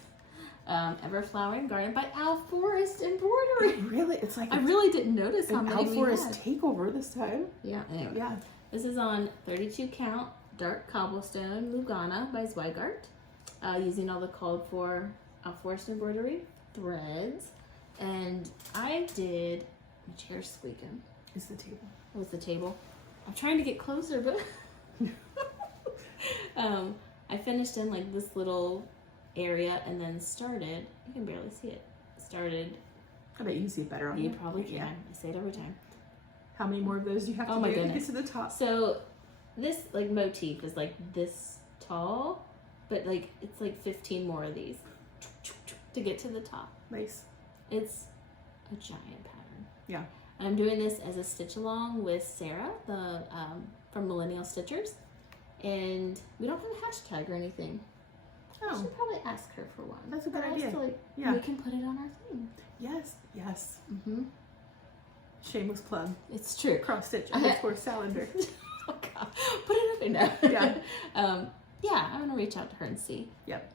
Everflowering Garden by Al Forest Embroidery. Really? It's like I really didn't notice how many Al we Forest had. takeover this time. Yeah. Anyway. Yeah. This is on 32 count dark cobblestone Lugana by Zweigart, using all the called for Al Forest Embroidery threads. And I did. My chair's squeaking. Is the table? It was the table. I'm trying to get closer, but I finished in like this little area and then started. You can barely see it. Started. I bet you can see it better on You here. probably can. I say it every time. How many more of those do you have to do to get to the top? So this like motif is like this tall, but like it's like 15 more of these to get to the top. Nice. It's a giant pattern. Yeah. I'm doing this as a stitch along with Sarah, the from Millennial Stitchers, and we don't have a hashtag or anything. I should probably ask her for one. That's a good idea. Like, yeah. We can put it on our thing. Yes. Yes. Shameless plug. It's true. Cross stitch _ Salander. Oh God. Put it up there now. Yeah. Yeah, I'm gonna reach out to her and see. Yep.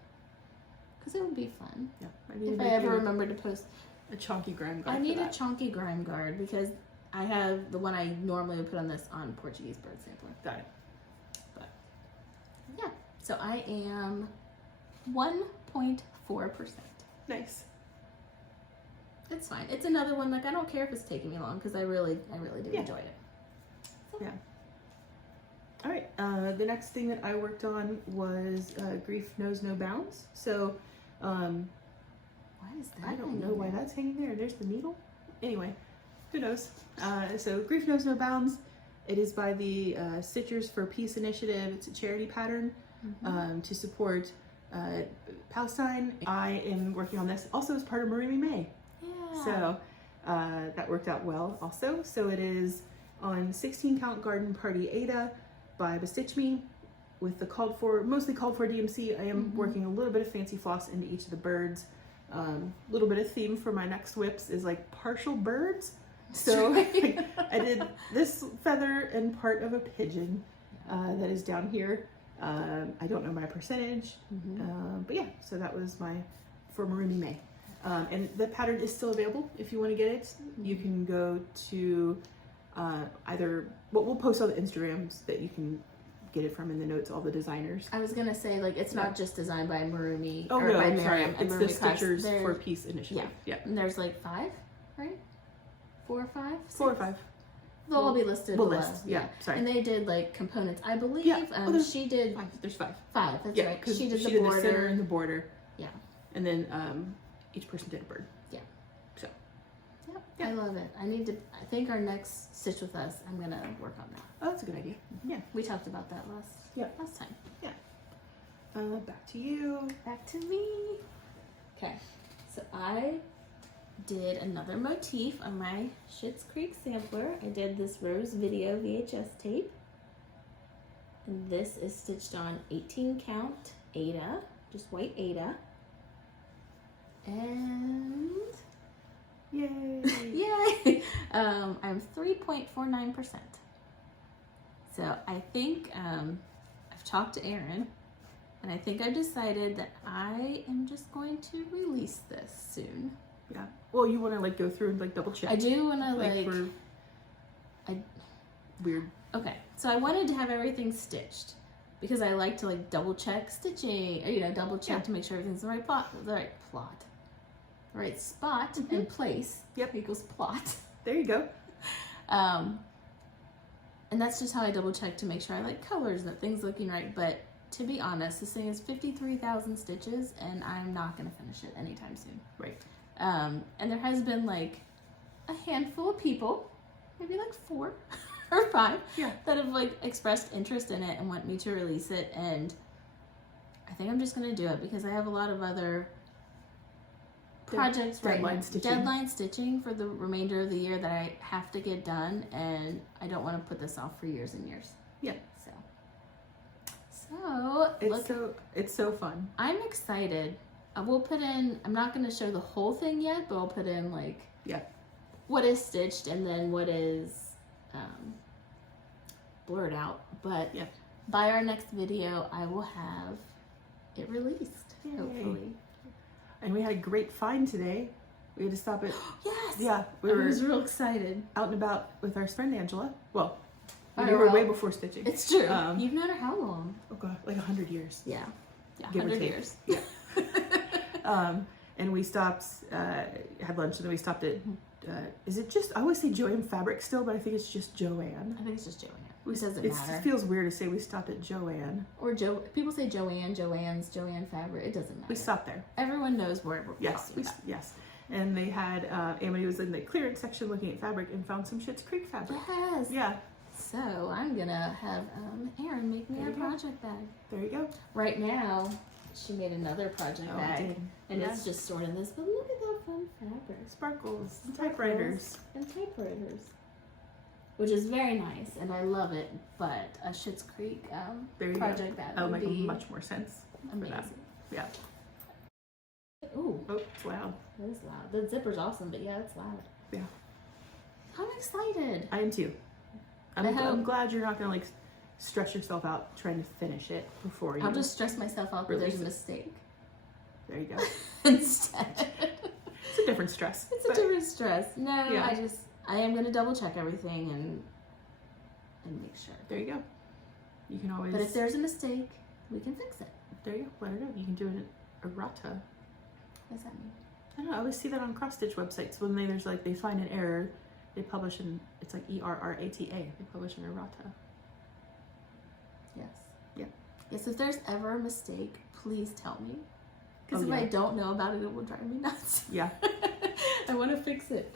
Because it would be fun. Yeah. If I ever remember to post a chunky grime guard. I need a chunky grime guard because I have the one I normally would put on this on Portuguese bird sampler. Got it. But yeah, so I am 1.4%. Nice. It's fine. It's another one, like I don't care if it's taking me long because I really do enjoy it. So. Yeah. All right. The next thing that I worked on was Grief Knows No Bounds. So, why is that? I don't know why that's hanging there. There's the needle. Anyway, who knows? So Grief Knows No Bounds. It is by the Stitchers for Peace Initiative. It's a charity pattern to support Palestine. I am working on this also as part of Marie May. Yeah. So that worked out well also. So it is on 16 count Garden Party Ada. by Bestitch Me with the mostly called for DMC. I am working a little bit of fancy floss into each of the birds. Little bit of theme for my next whips is like partial birds. So I did this feather and part of a pigeon that is down here. I don't know my percentage, but yeah, so that was for Marumi May. And the pattern is still available if you want to get it. You can go to we'll post on the Instagrams that you can get it from in the notes, all the designers. I was gonna say, like, it's not just designed by Marumi. Oh, or no, by I'm sorry. Miriam and It's the Marumi Class. Stitchers for Peace initiative. Yeah. And there's like 5, right? 4 or 5? 4 or 5. They'll all be listed We'll below. list. Yeah, sorry. And they did like components. I believe she did 5. There's 5. 5, that's right. Because She did the border. center and the border. Yeah. And then each person did a bird. Yeah. So. Yep. Yeah. I love it. I think our next Stitch With Us, I'm gonna work on that. Oh, that's a good idea. Yeah. We talked about that last time. Yeah. Back to you. Back to me. Okay. So I did another motif on my Schitt's Creek sampler. I did this Rose Video VHS tape. And this is stitched on 18 count Aida, just white Aida. And Yay. yay! I'm 3.49%. So I think I've talked to Erinn, and I think I've decided that I am just going to release this soon. Yeah. Well, you want to like go through and like double check. I do want to for weird. Okay, so I wanted to have everything stitched because I like to like double check stitching, or, double check to make sure everything's the right the right spot and place. Yep. Equals plot. There you go. And that's just how I double check to make sure I like colors and that things looking right. But to be honest, this thing is 53,000 stitches, and I'm not gonna finish it anytime soon. Right. And there has been like a handful of people, maybe like 4 or 5, that have like expressed interest in it and want me to release it. And I think I'm just gonna do it because I have a lot of other projects deadline stitching for the remainder of the year that I have to get done, and I don't want to put this off for years and years. Yeah. So it's so fun. I'm excited. I will put in, I'm not going to show the whole thing yet, but I'll put in like what is stitched and then what is blurred out. But by our next video, I will have it released. Yay. Hopefully. And we had a great find today. We had to stop at yes. Yeah, I was real excited. Out and about with our friend Angela. Well, we knew knew her way before stitching. It's true. You've known her how long? Oh god, like 100 years. Yeah, 100 years. Yeah. And we stopped, had lunch, and then we stopped at. Is it just? I always say Joanne Fabric still, but I think it's just Joanne. I think it's just Joanne. It doesn't matter. It feels weird to say we stopped at Joanne. Or people say Joanne, Joanne's, Joanne Fabric. It doesn't matter. We stopped there. Everyone knows where we're talking about. Yes. And they had, Amity was in the clearance section looking at fabric and found some Schitt's Creek fabric. Yes. Yeah. So I'm gonna have Erinn make me a project bag. There you go. Right now, she made another project bag. And Yeah. it's just stored in this, but look at that fun fabric. Sparkles and typewriters. And typewriters. Which is very nice, and I love it, but a Schitt's Creek project bag That'll would make be much more sense. amazing. Yeah. Ooh. Oh, it's loud. That is loud. The zipper's awesome, but yeah, it's loud. Yeah. I'm excited. I am too. I'm glad you're not gonna like stress yourself out trying to finish it before you. I'll just stress myself out that there's a mistake. There you go. Instead. It's a different stress. It's a different stress. No, Yeah. I am gonna double check everything and make sure. There you go. You can always. But if there's a mistake, we can fix it. There you go. Let her know. You can do an errata. What does that mean? I don't know. I always see that on cross stitch websites when they find an error, they publish it's like ERRATA. They publish an errata. Yes. Yeah. Yes. If there's ever a mistake, please tell me. Because if yeah. I don't know about it, it will drive me nuts. Yeah. I want to fix it.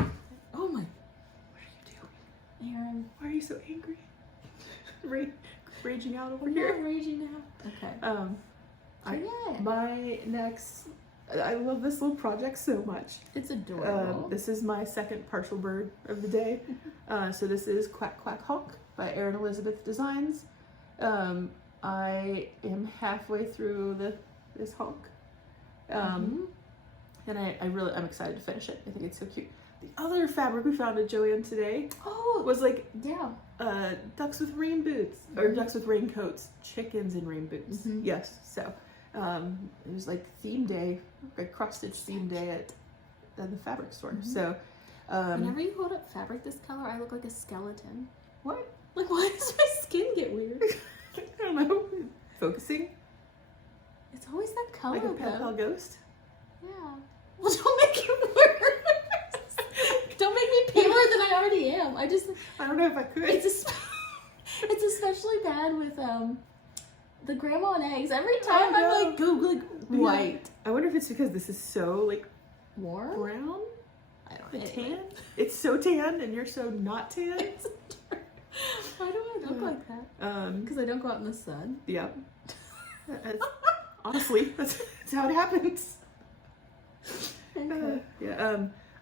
Oh my. What are you doing? Erinn. Why are you so angry? Raging out over I'm here. not raging out. Okay. My next. I love this little project so much. It's adorable. This is my second partial bird of the day. So this is Quack Quack Hawk by Erin Elizabeth Designs. I am halfway through this honk. And I'm excited to finish it. I think it's so cute. The other fabric we found at Joann today was like ducks with rain boots or ducks with raincoats, chickens in rain boots. Yes. So it was like theme day, like cross stitch theme day at the fabric store. So whenever you hold up fabric this color, I look like a skeleton. What? Like, why does my skin get weird? I don't know. Focusing. It's always that color, Like a pen pal ghost. Yeah. Well, don't make it worse. Don't make me paler than I already am. I don't know if I could. It's especially bad with the grandma and eggs. Every time I'm like googling white. I wonder if it's because this is so like warm, brown. I don't know. know. Tan. It's so tan, and you're so not tan. Why do I look like that? Because I don't go out in the sun. Yeah. Honestly, that's how it happens. Okay.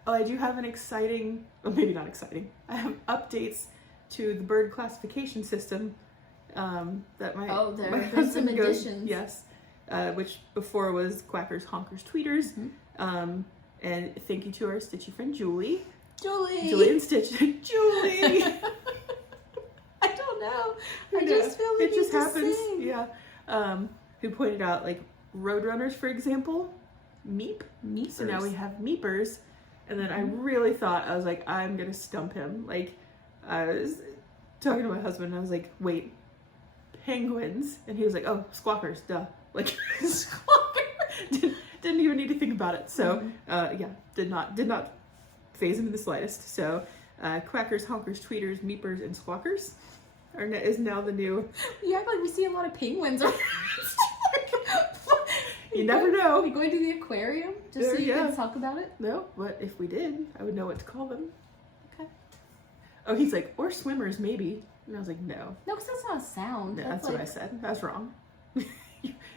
I do have an exciting, well, maybe not exciting. I have updates to the bird classification system that my there my have been some husband goes, additions. yes, which before was quackers, honkers, tweeters. And thank you to our stitchy friend Julie and Stitch. Julie. I don't know. I just feel like it just happens. sing. Yeah. Who pointed out like roadrunners, for example, meep. Meepers. So now we have meepers, and then I really thought, I was like, I'm gonna stump him. Like, I was talking to my husband, and I was like, wait, penguins, and he was like, oh, squawkers, duh. Like, squawker. Didn't even need to think about it. So, did not phase him in the slightest. So, quackers, honkers, tweeters, meepers, and squawkers is now the new. You act like we see a lot of penguins around. You never know. Are we going to the aquarium just so you can talk about it? No, but if we did, I would know what to call them. Okay. Oh, he's like, or swimmers, maybe. And I was like, no. No, because that's not a sound. No, that's what I said. That's wrong.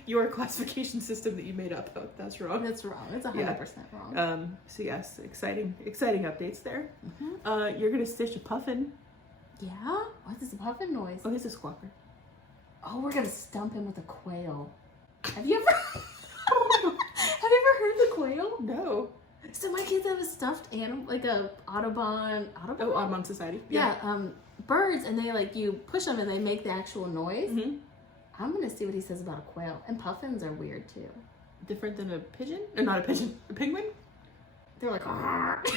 Your classification system that you made up, oh, that's wrong. That's wrong. It's 100% wrong. So yes, exciting updates there. You're gonna stitch a puffin. Yeah? What is the puffin noise? Oh, he's a squawker. Oh, we're gonna stump him with a quail. Have you ever heard the quail? No. So my kids have a stuffed animal, like a Audubon. Oh, Audubon Society. Yeah. Birds, and they like you push them and they make the actual noise. I'm gonna see what he says about a quail. And puffins are weird too. Different than a pigeon? Or not a pigeon, a penguin? They're like, Why did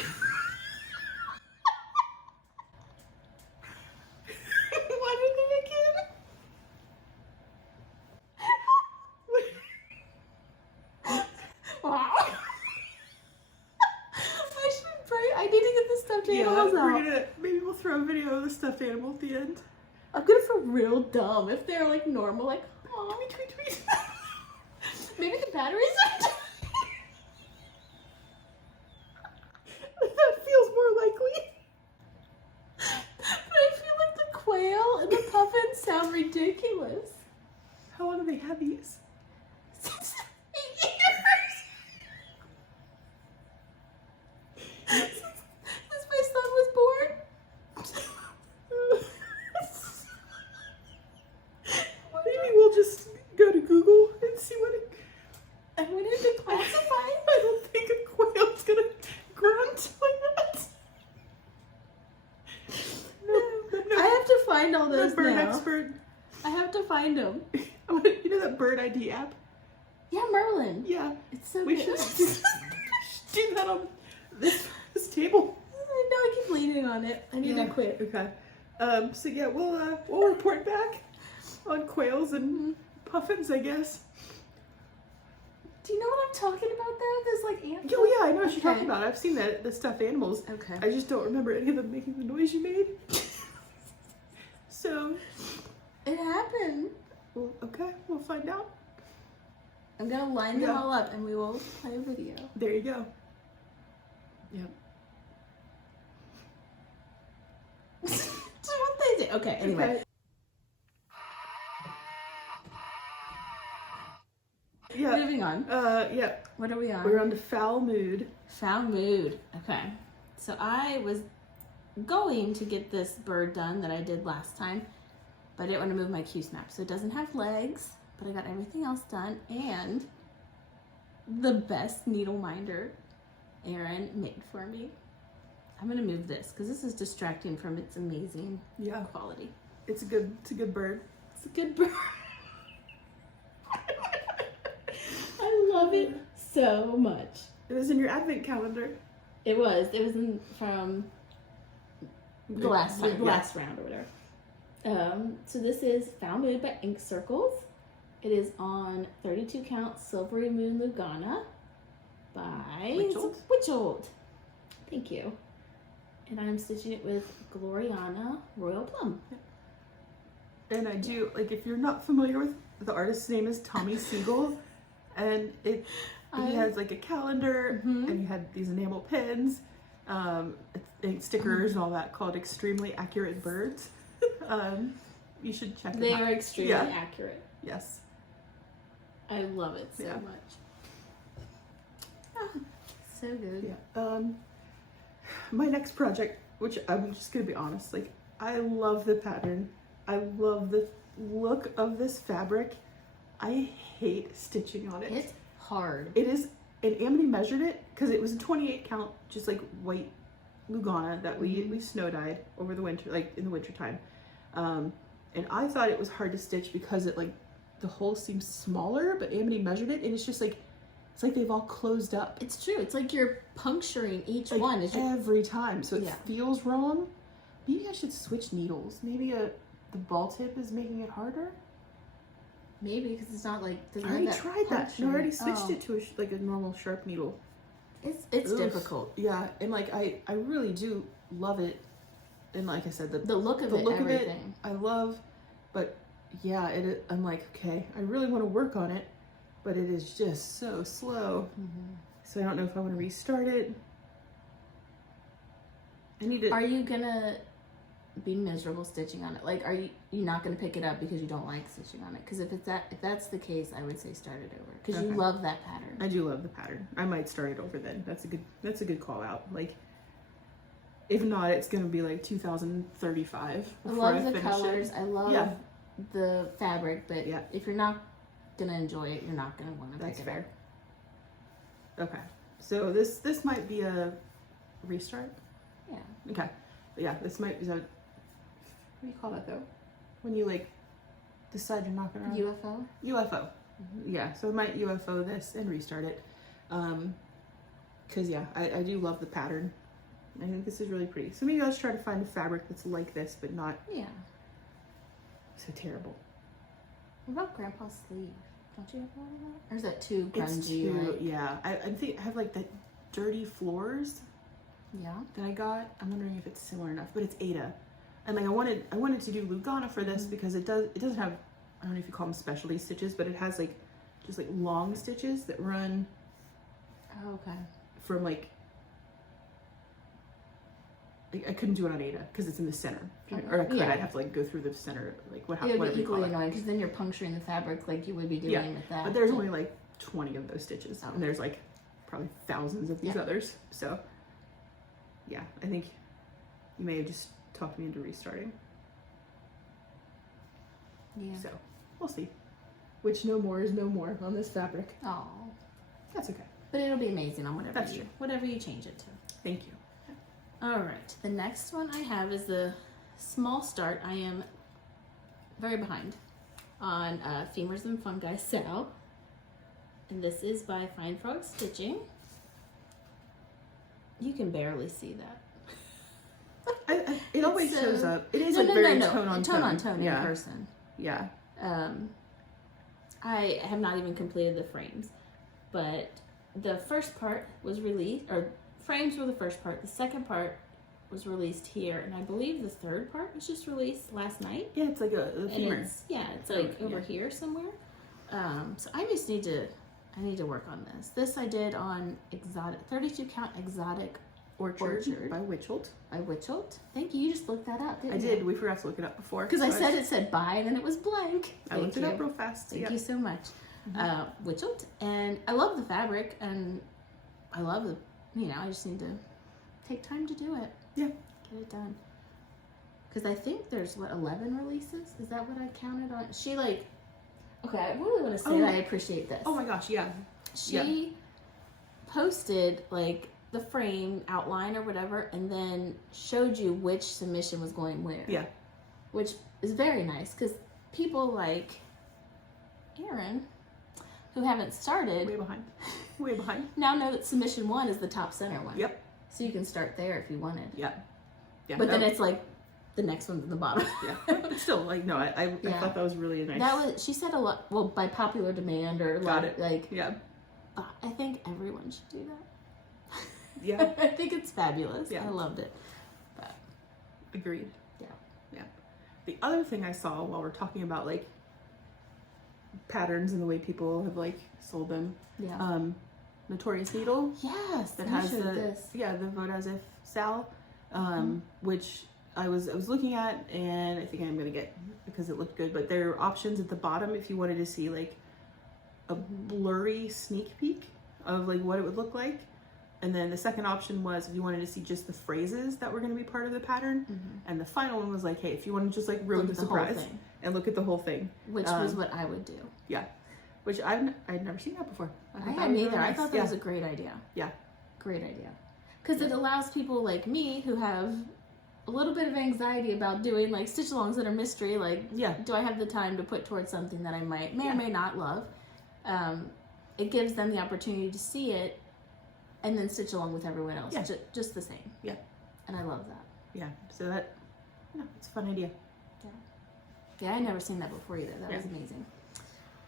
they make him? I need to get the stuffed animals out. Maybe we'll throw a video of the stuffed animal at the end. I'm gonna feel real dumb if they're like normal, like, aw. Tweet. Maybe the batteries are dying. That feels more likely. But I feel like the quail and the puffin sound ridiculous. How long have they had these? Since 8 years. Since my son was born. Maybe we'll just go to Google and see what it. And we need to classify. I don't think a quail's gonna grunt like that. No. I have to find all those The bird now. expert. I have to find them. You know that bird ID app? Yeah, Merlin. Yeah. It's so We good. should do that on this table. No, I keep leaning on it. I need to quit. Okay. So yeah, we'll report back on quails and puffins, I guess. Do you know what I'm talking about though? There's like ants. Oh yeah, I know what you're talking about. I've seen the stuffed animals. Okay. I just don't remember any of them making the noise you made. So. It happened. Well, okay, we'll find out. I'm gonna line them all up and we will play a video. There you go. Yep. So what they do? Okay, anyway. Okay. Yeah. Moving on. Yeah. What are we on? We're on to foul mood. Foul mood. Okay. So I was going to get this bird done that I did last time. but I didn't want to move my Q-snap. So it doesn't have legs, but I got everything else done, and the best needle minder Erinn made for me. I'm gonna move this because this is distracting from its amazing quality. It's a good bird. It's a good bird. I love it so much. It was in your advent calendar. It was from the last round or whatever. So this is Found Mood by Ink Circles. It is on 32 count Silvery Moon Lugana by Witchold. Thank you. And I'm stitching it with Gloriana Royal Plum. And I do, like, if you're not familiar with, the artist's name is Tommy Siegel, and he has like a calendar, and he had these enamel pins, stickers and all that, called Extremely Accurate Birds. You should check it out. They are extremely accurate. Yes. I love it so much. Oh, so good. Yeah. My next project, which I'm just gonna be honest, like, I love the pattern. I love the look of this fabric. I hate stitching on it. It's hard. It is, and Amity measured it because it was a 28 count, just like white Lugana that we snow dyed over the winter, like in the winter time. And I thought it was hard to stitch because it, like, the hole seems smaller, but Amity measured it and it's just like, it's like they've all closed up. It's true. It's like you're puncturing each like one every time, so it feels wrong. Maybe I should switch needles. Maybe the ball tip is making it harder. Maybe because it's not like. I already tried that. No, I already switched it to like a normal sharp needle. It's difficult. Yeah, and like I really do love it, and like I said, the look of it, I love, but yeah, I'm like, okay, I really want to work on it, but it is just so slow. So I don't know if I want to restart it. I need to. Are you gonna be miserable stitching on it? Like, are you not gonna pick it up because you don't like stitching on it? Because if that's the case, I would say start it over because you love that pattern. I do love the pattern. I might start it over then. That's a good call out. Like, if not, it's gonna be like 2035. I love the colors. I love the fabric, but if you're not gonna enjoy it, you're not gonna want to pick it up. Okay, so this might be a restart. Yeah. Okay, but yeah, this might be a. What do you call that though? When you like decide you're not gonna UFO. UFO. Yeah, so I might UFO this and restart it. Cause I do love the pattern. I think this is really pretty. So maybe I'll just try to find a fabric that's like this, but not so terrible. What about Grandpa's sleeve? Don't you have one of that? Or is that too grungy? It's too, yeah. I think I have like the dirty floors. Yeah. That I got. I'm wondering if it's similar enough, but it's Ada. And like I wanted to do Lugana for this because it doesn't have, I don't know if you call them specialty stitches, but it has like just like long stitches that run from like I couldn't do it on Ada because it's in the center. Or I could, I'd have to like go through the center, like it would be equally annoying because then you're puncturing the fabric like you would be doing with that. But there's only like 20 of those stitches, and there's like probably thousands of these others. So yeah, I think you may have just talked me into restarting. Yeah. So we'll see. Which no more is no more on this fabric. Oh, that's okay. But it'll be amazing on whatever you change it to. Thank you. All right, the next one I have is the small start. I am very behind on Femurs and Fungi Sal, and this is by Fine Frog Stitching. You can barely see that. It always shows up. It is very tone on tone in person. Yeah. I have not even completed the frames, but the first part was released, or frames were the first part. The second part was released here, and I believe the third part was just released last night. Yeah, it's like a femur. It's like over here somewhere. So I just need to work on this. This I did on 32 count exotic orchard by Witchold. Thank you. You just looked that up, didn't you? I did. We forgot to look it up before. Because it said by and then it was blank. I looked it up real fast. Thank you so much. Witchold. And I love the fabric and I love the, I just need to take time to do it. Yeah. Get it done. because I think there's, what, 11 releases? Is that what I counted on? She, like, okay, I really want to say that I appreciate this. Oh my gosh, yeah. She posted, like, the frame outline or whatever, and then showed you which submission was going where. Yeah. Which is very nice, because people like Erinn, who haven't started, way behind, now know that submission 1 is the top center one. Yep. So you can start there if you wanted. Yeah. Yeah. But then it's like the next one's in the bottom. Yeah. But still, like, no, I thought that was really nice. That was, she said a lot, well, by popular demand or like, yeah. I think everyone should do that. Yeah. I think it's fabulous. Yeah. I loved it. But agreed. Yeah. Yeah. The other thing I saw while we're talking about like patterns and the way people have like sold them. Yeah. Notorious Needle. Yes. That has the the vote as if Sal, which I was looking at, and I think I'm gonna get because it looked good. But there are options at the bottom if you wanted to see like a blurry sneak peek of like what it would look like. And then the second option was if you wanted to see just the phrases that were going to be part of the pattern. And the final one was like, hey, if you want to just like ruin the surprise and look at the whole thing. Which was what I would do. Yeah. Which I'd never seen that before. I hadn't either. I thought that was a great idea. Yeah. Great idea. Because it allows people like me who have a little bit of anxiety about doing like stitch alongs that are mystery, like do I have the time to put towards something that I may or may not love? It gives them the opportunity to see it and then stitch along with everyone else. Yeah. Just the same. Yeah. And I love that. Yeah. So that, it's a fun idea. Yeah. Yeah, I never seen that before either. That was amazing.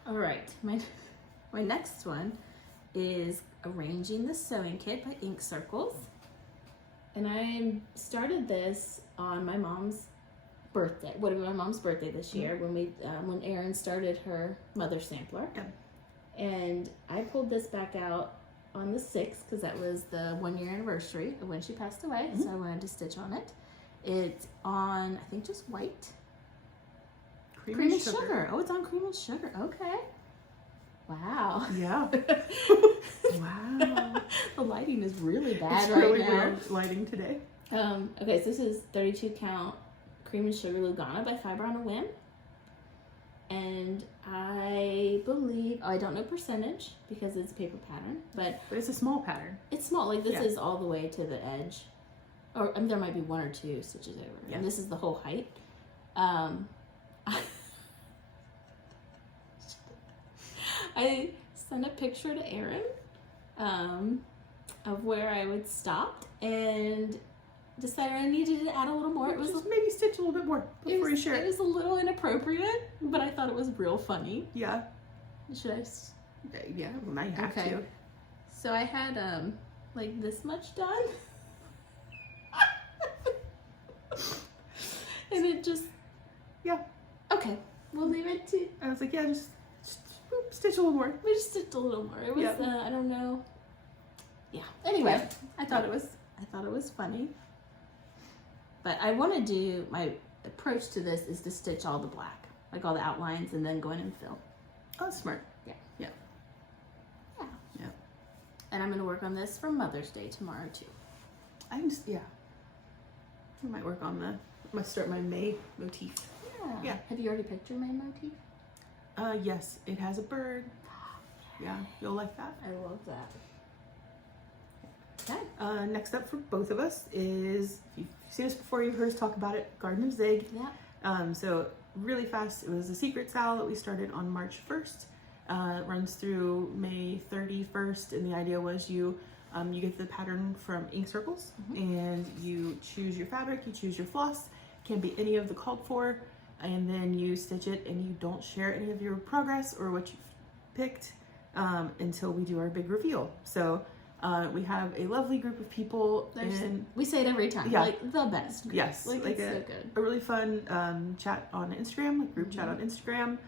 All right. My next one is Arranging the Sewing Kit by Ink Circles. And I started this on my mom's birthday. What was my mom's birthday this year when Erinn started her mother sampler. Yeah. And I pulled this back out on the 6th because that was the 1 year anniversary of when she passed away. So I wanted to stitch on it. It's on, I think, just white. Cream and sugar. Oh, it's on cream and sugar. Okay. Wow. Yeah. Wow. The lighting is really bad really now. Weird lighting today. Okay, so this is 32 count cream and sugar Lugana by Fiber on a Whim. And I believe, I don't know percentage because it's a paper pattern, but it's a small pattern. It's small, like this is all the way to the edge. Or there might be 1 or 2 stitches over. Yeah. And this is the whole height. I sent a picture to Erinn of where I would stop and decided I needed to add a little more. It was just maybe stitch a little bit more before you share it. It was a little inappropriate, but I thought it was real funny. Yeah. Should I? Yeah, well, now you have to. So I had like this much done. And it just okay, we'll leave it to. I was like, yeah, just stitch a little more. We just stitched a little more. It was I don't know. Yeah. Anyway, I thought it was funny. But I want to do, my approach to this is to stitch all the black, like all the outlines, and then go in and fill. Oh, that's smart. Yeah. Yeah. Yeah. Yeah. And I'm going to work on this for Mother's Day tomorrow too. I might work on must start my May motif. Yeah. Have you already picked your May motif? Yes, it has a bird. Yeah, you'll like that. I love that. Okay. Next up for both of us is, if you've seen us before, you've heard us talk about it, Garden of Zig. Yeah. So really fast, it was a secret sal that we started on March 1st. It runs through May 31st, and the idea was you get the pattern from Ink Circles, and you choose your fabric, you choose your floss, can be any of the called for, and then you stitch it, and you don't share any of your progress or what you've picked until we do our big reveal. So we have a lovely group of people, and we say it every time, like the best group. Yes, like it's so good. A really fun chat on Instagram, like group chat on Instagram.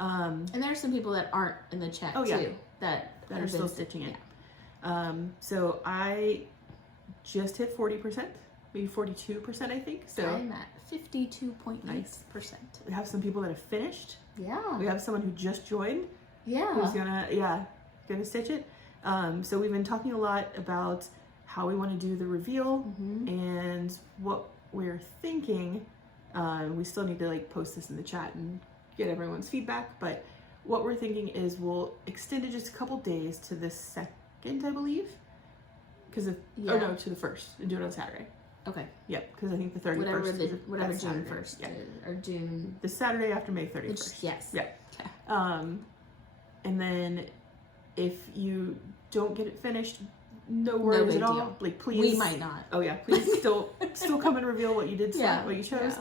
And there are some people that aren't in the chat too, that are still stitching it. So I just hit 40%, maybe 42%, I think. So I'm at 52.9%. We have some people that have finished. Yeah. We have someone who just joined. Yeah. Who's gonna stitch it. So we've been talking a lot about how we want to do the reveal and what we're thinking We still need to like post this in the chat and get everyone's feedback, but what we're thinking is we'll extend it just a couple days to the 2nd, I believe, because of or no, to the 1st, and do it on Saturday. Okay. Yep, because I think the 31st. Whatever that's June Saturday. 1st Yeah. or June. The Saturday after May 31st. Yes. Yeah. Okay. And then if you don't get it finished, no worries at all. Deal. Like please. We might not. Oh yeah, please still come and reveal what you did. What you chose.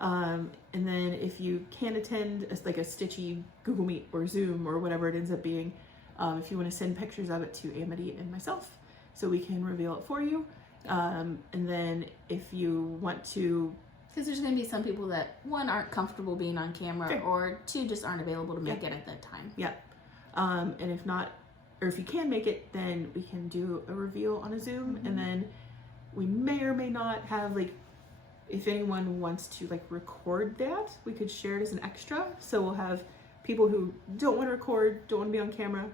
Yeah. And then if you can attend like a Stitchy Google Meet or Zoom or whatever it ends up being, if you want to send pictures of it to Amity and myself so we can reveal it for you. And then if you want to, because there's going to be some people that, one, aren't comfortable being on camera, or two, just aren't available to make it at that time. Yeah. And if not, or if you can make it, then we can do a reveal on a Zoom, and then we may or may not have like, if anyone wants to like record that, we could share it as an extra. So we'll have people who don't want to record, don't want to be on camera,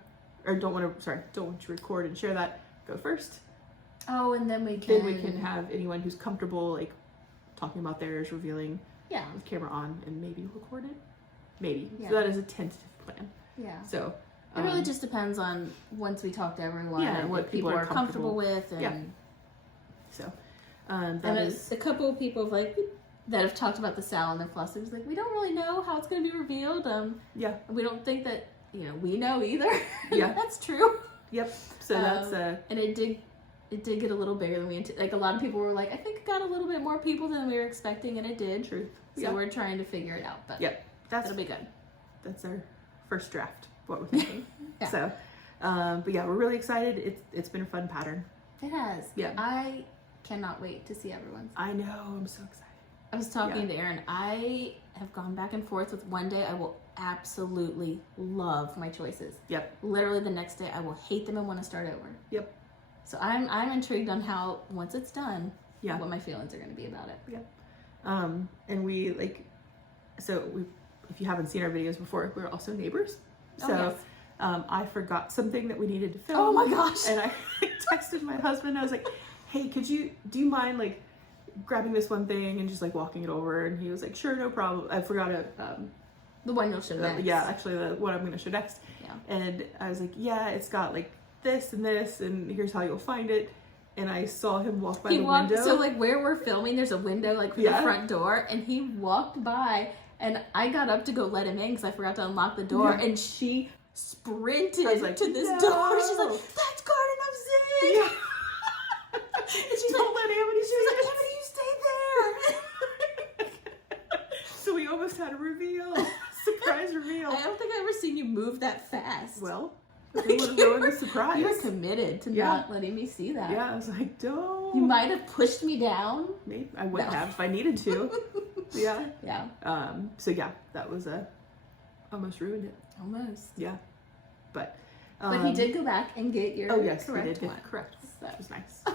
or don't want to record and share that, go first. Oh, and then we can have anyone who's comfortable like talking about theirs, revealing with camera on, and maybe record it. Maybe. Yeah. So that is a tentative plan. Yeah. So it really just depends on once we talk to everyone and what people are comfortable with, and so and is a couple of people that have talked about the salon and Flosstube was like, we don't really know how it's going to be revealed. We don't think that we know either. Yeah, that's true. Yep. So that's and it did get a little bigger than we anticipated. Like a lot of people were like, I think it got a little bit more people than we were expecting, and it did. True. So we're trying to figure it out, but that'll be good. That's our first draft. What we're thinking. So, but yeah, we're really excited. It's been a fun pattern. It has. Yeah. I cannot wait to see everyone's. I know. I'm so excited. I was talking to Erinn. I have gone back and forth with one day I will absolutely love my choices. Yep. Literally the next day I will hate them and want to start over. Yep. So I'm intrigued on how, once it's done, what my feelings are going to be about it. Yep. And we if you haven't seen our videos before, we're also neighbors. So I forgot something that we needed to film. Oh my gosh. And I texted my husband. I was like, hey, do you mind like grabbing this one thing and just like walking it over? And he was like, sure, no problem. I forgot it. The one you'll show next. Yeah, actually the one I'm going to show next. Yeah. And I was like, yeah, it's got like this, and here's how you'll find it. And I saw him walk by the window. So like where we're filming, there's a window like for the front door, and he walked by, and I got up to go let him in because I forgot to unlock the door, and she sprinted to this door. She's like, that's Garden of Zig! Yeah. And she's Don't let Amity she was like, Amity, you stay there! So we almost had a reveal. Surprise reveal. I don't think I've ever seen you move that fast. Well, it would have ruined the surprise. You were committed to not letting me see that. Yeah, I was like, don't. You might have pushed me down. Maybe I would have if I needed to. Yeah. Yeah. So yeah, that was almost ruined it. Almost. Yeah. But he did go back and get your correct he did one. Correct. That was nice. So,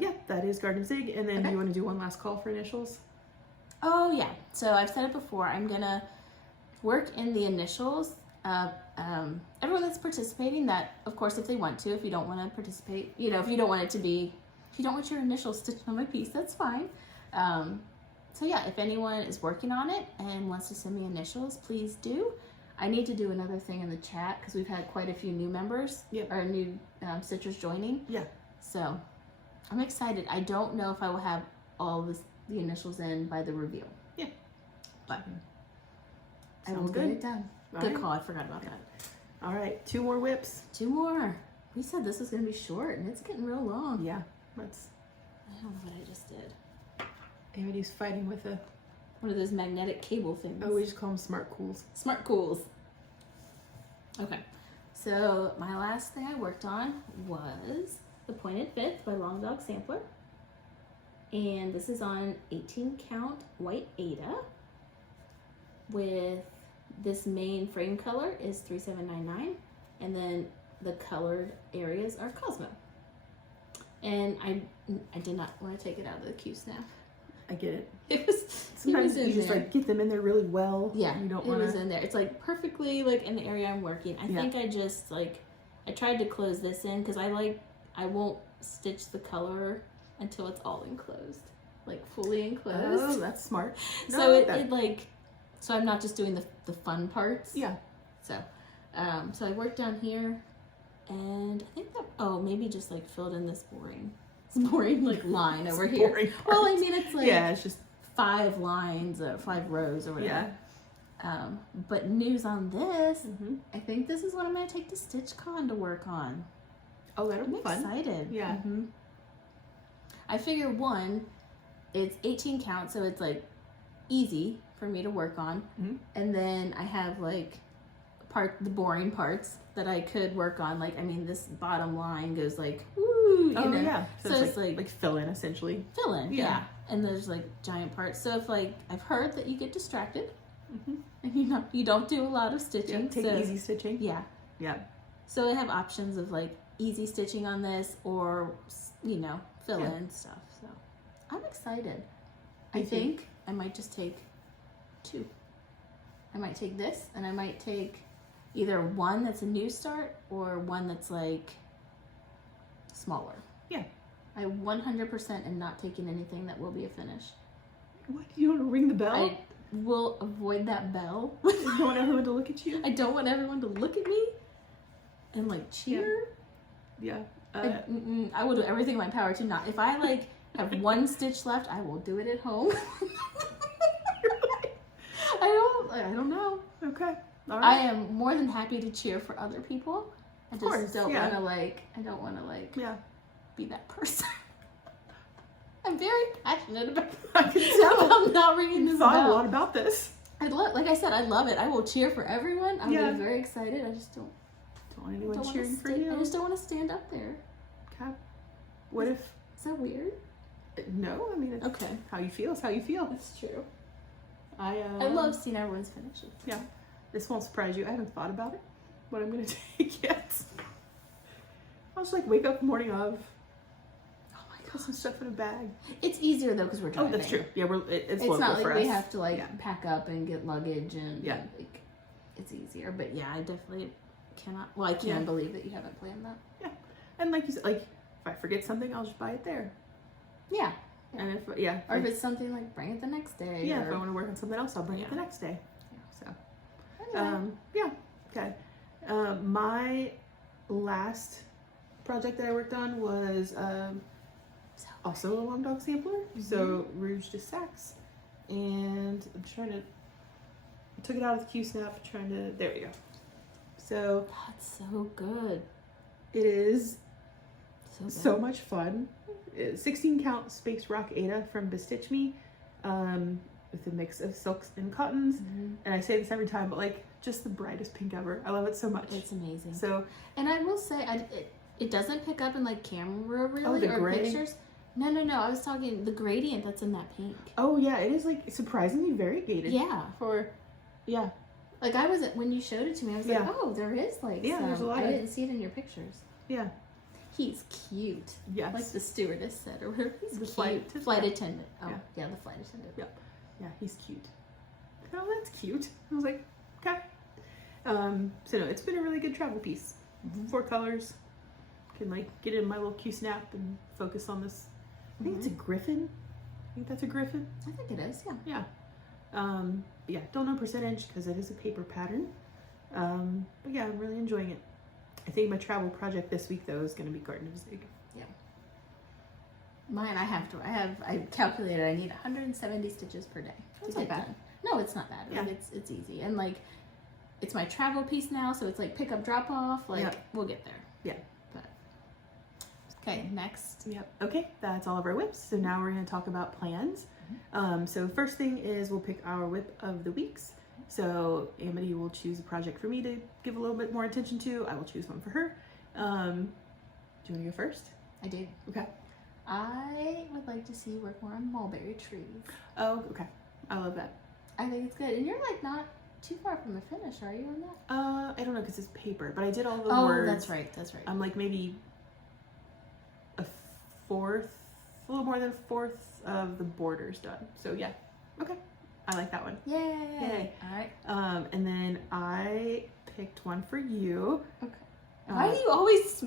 yeah, that is Garden of Zig. And then do you want to do one last call for initials? Oh yeah. So I've said it before. I'm gonna work in the initials. Everyone that's participating, that of course if they want to, if you don't want to participate, if you don't want your initials stitched on my piece, that's fine. So yeah, if anyone is working on it and wants to send me initials, please do. I need to do another thing in the chat because we've had quite a few new members or new stitchers joining. Yeah. So I'm excited. I don't know if I will have all the initials in by the reveal. Yeah. But I will get it done. Good call. I forgot about that. All right. 2 more whips. 2 more. We said this was going to be short, and it's getting real long. Yeah. I don't know what I just did. Amity's fighting with one of those magnetic cable things. Oh, we just call them Smart Cools. Smart Cools. Okay. So my last thing I worked on was the Pointed Fifth by Long Dog Sampler. And this is on 18 count white Ada with this main frame color is 3799, and then the colored areas are Cosmo. And I did not want to take it out of the Q snap. I get it. Sometimes you just like get them in there really well. Yeah, you don't it was in there. It's like perfectly like in the area I'm working. I think I just I tried to close this in because I won't stitch the color until it's all enclosed. like fully enclosed. Oh, that's smart. No, So I like it that. like, so I'm not just doing the fun parts. Yeah. So, so I worked down here, and I think that, oh, maybe just like filled in this boring like line over here. Boring Well, I parts. mean, it's like Yeah, it's just 5 lines, 5 rows or whatever. yeah. But news on this, Mm-hmm. I think this is what I'm gonna take to StitchCon to work on. Oh, that'll I'm be fun. excited. Yeah. I figure one, it's 18 count, so it's like easy for me to work on, and then I have like the boring parts that I could work on. Like, I mean, this bottom line goes like, woo, you know? Yeah. So, it's like fill in essentially. fill in, Yeah. yeah. And there's like giant parts. So if like I've heard that you get distracted, Mm-hmm. and you don't do a lot of stitching. Yeah, take so, easy stitching. Yeah. Yeah. So I have options of like easy stitching on this, or fill Yeah. in stuff. So I'm excited. Me I too. think I might just take 2. I might take this, and I might take either one that's a new start or one that's like smaller. Yeah. I 100% am not taking anything that will be a finish. What? You want to ring the bell? I will avoid that bell. You don't want everyone to look at you? I don't want everyone to look at me and like cheer. Yeah. I will do everything in my power to not. If I like have 1 stitch left, I will do it at home. I don't know. Okay. All I right. am more than happy to cheer for other people. I just course, don't yeah. want to like Yeah. be that person. I'm very passionate about I can tell. I'm not ringing this Thought a bell. lot about this. Like I said, I love it. I will cheer for everyone. I'm Yeah. very excited. I just don't Don't want anyone wanna cheering for I you. just don't want to stand up there. Okay. What if? Is that weird? No, I mean it's Okay. how you feel. It's how you feel. That's true. I love seeing everyone's finishes. Yeah. This won't surprise you. I haven't thought about it. What I'm gonna take yet. I'll just like wake up the morning of. Oh my Put god. some stuff in a bag. It's easier though because we're Oh, driving. that's true. Yeah, it's It's local not for like us. we have to like Yeah. pack up and get luggage and Yeah. like it's easier. But yeah, I definitely cannot. Well, I can't Yeah. believe that you haven't planned that. And like you said, like if I forget something, I'll just buy it there. Yeah. And if Or like, if it's something like bring it the next day. yeah, or, if I want to work on something else, I'll bring it the Yeah. next day. Yeah. So yeah, okay. My last project that I worked on was also a long dog sampler. So Rouge de Sacs, and I'm trying to. I took it out of the Q snap, trying to. There we go. So That's so good. it is So good. so much fun. 16 count Space Rock Ada from Bestitch Me, with a mix of silks and cottons. And I say this every time, but like just the brightest pink ever. I love it so much. It's amazing. So And I will say, it doesn't pick up in like camera really the or gray? pictures. No. I was talking the gradient that's in that pink. oh yeah, it is like surprisingly variegated. Yeah. For yeah. Like I wasn't when you showed it to me. I was Yeah. like, oh, there is like Yeah, some. there's a lot I of- didn't see it in your pictures. Yeah. He's cute. Yes. Like the stewardess said, or whatever. He's The cute. flight Flight attendant. attendant. Oh, Yeah. yeah, the flight attendant. Yeah. Yeah, he's cute. Oh, that's cute. I was like, okay. So no, it's been a really good travel piece. 4 colors. Can like get in my little Q snap and focus on this. I think it's a griffin. I think that's a griffin. I think it is. Yeah. Yeah. But yeah, don't know percentage because it is a paper pattern. But yeah, I'm really enjoying it. I think my travel project this week though is going to be Garden of Zig. Mine, I calculated I need 170 stitches per day That's to not get bad. done. No, it's not bad. Like, Yeah. it's easy. And like, it's my travel piece now, so it's like pick up, drop off. Like, Yeah. we'll get there. Yeah. But okay, next. Yep. Okay, that's all of our whips. So now we're going to talk about plans. So first thing is we'll pick our whip of the weeks. So Amity will choose a project for me to give a little bit more attention to. I will choose one for her. Do you want to go first? I do. Okay. I would like to see you work more on mulberry trees. Oh, okay. I love that. I think it's good. And you're like not too far from the finish, are you on that? I don't know because it's paper, but I did all the Oh, words. that's right. That's right. I'm like maybe a little more than a fourth of the borders done. So yeah. Okay. I like that one. Yay! Yay. All right. And then I picked one for you. Okay. Why do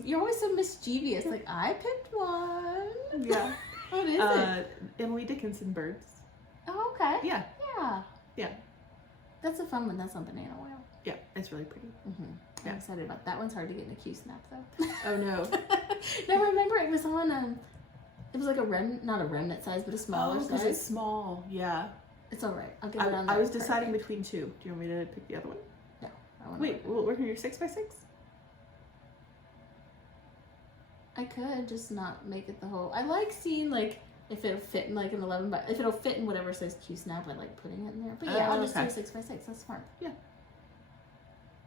you're always so mischievous? Like I picked one. Yeah. What is it? Emily Dickinson birds. Oh, okay. Yeah. Yeah. Yeah. That's a fun one. That's on banana oil. Yeah, it's really pretty. I'm excited about that. One's hard to get in a Q-snap though. Oh no. No, remember it was on it was like a not a remnant size, but a smaller size. It's small. Yeah. It's all right. I'll get it on. I was deciding between two. Do you want me to pick the other one? No. Wait, will it work on your 6x6? I could just not make it the whole. I like seeing like if it'll fit in like an 11 by if it'll fit in whatever says Q-snap. I like putting it in there. But yeah, I'll just do a 6x6. That's smart. Yeah.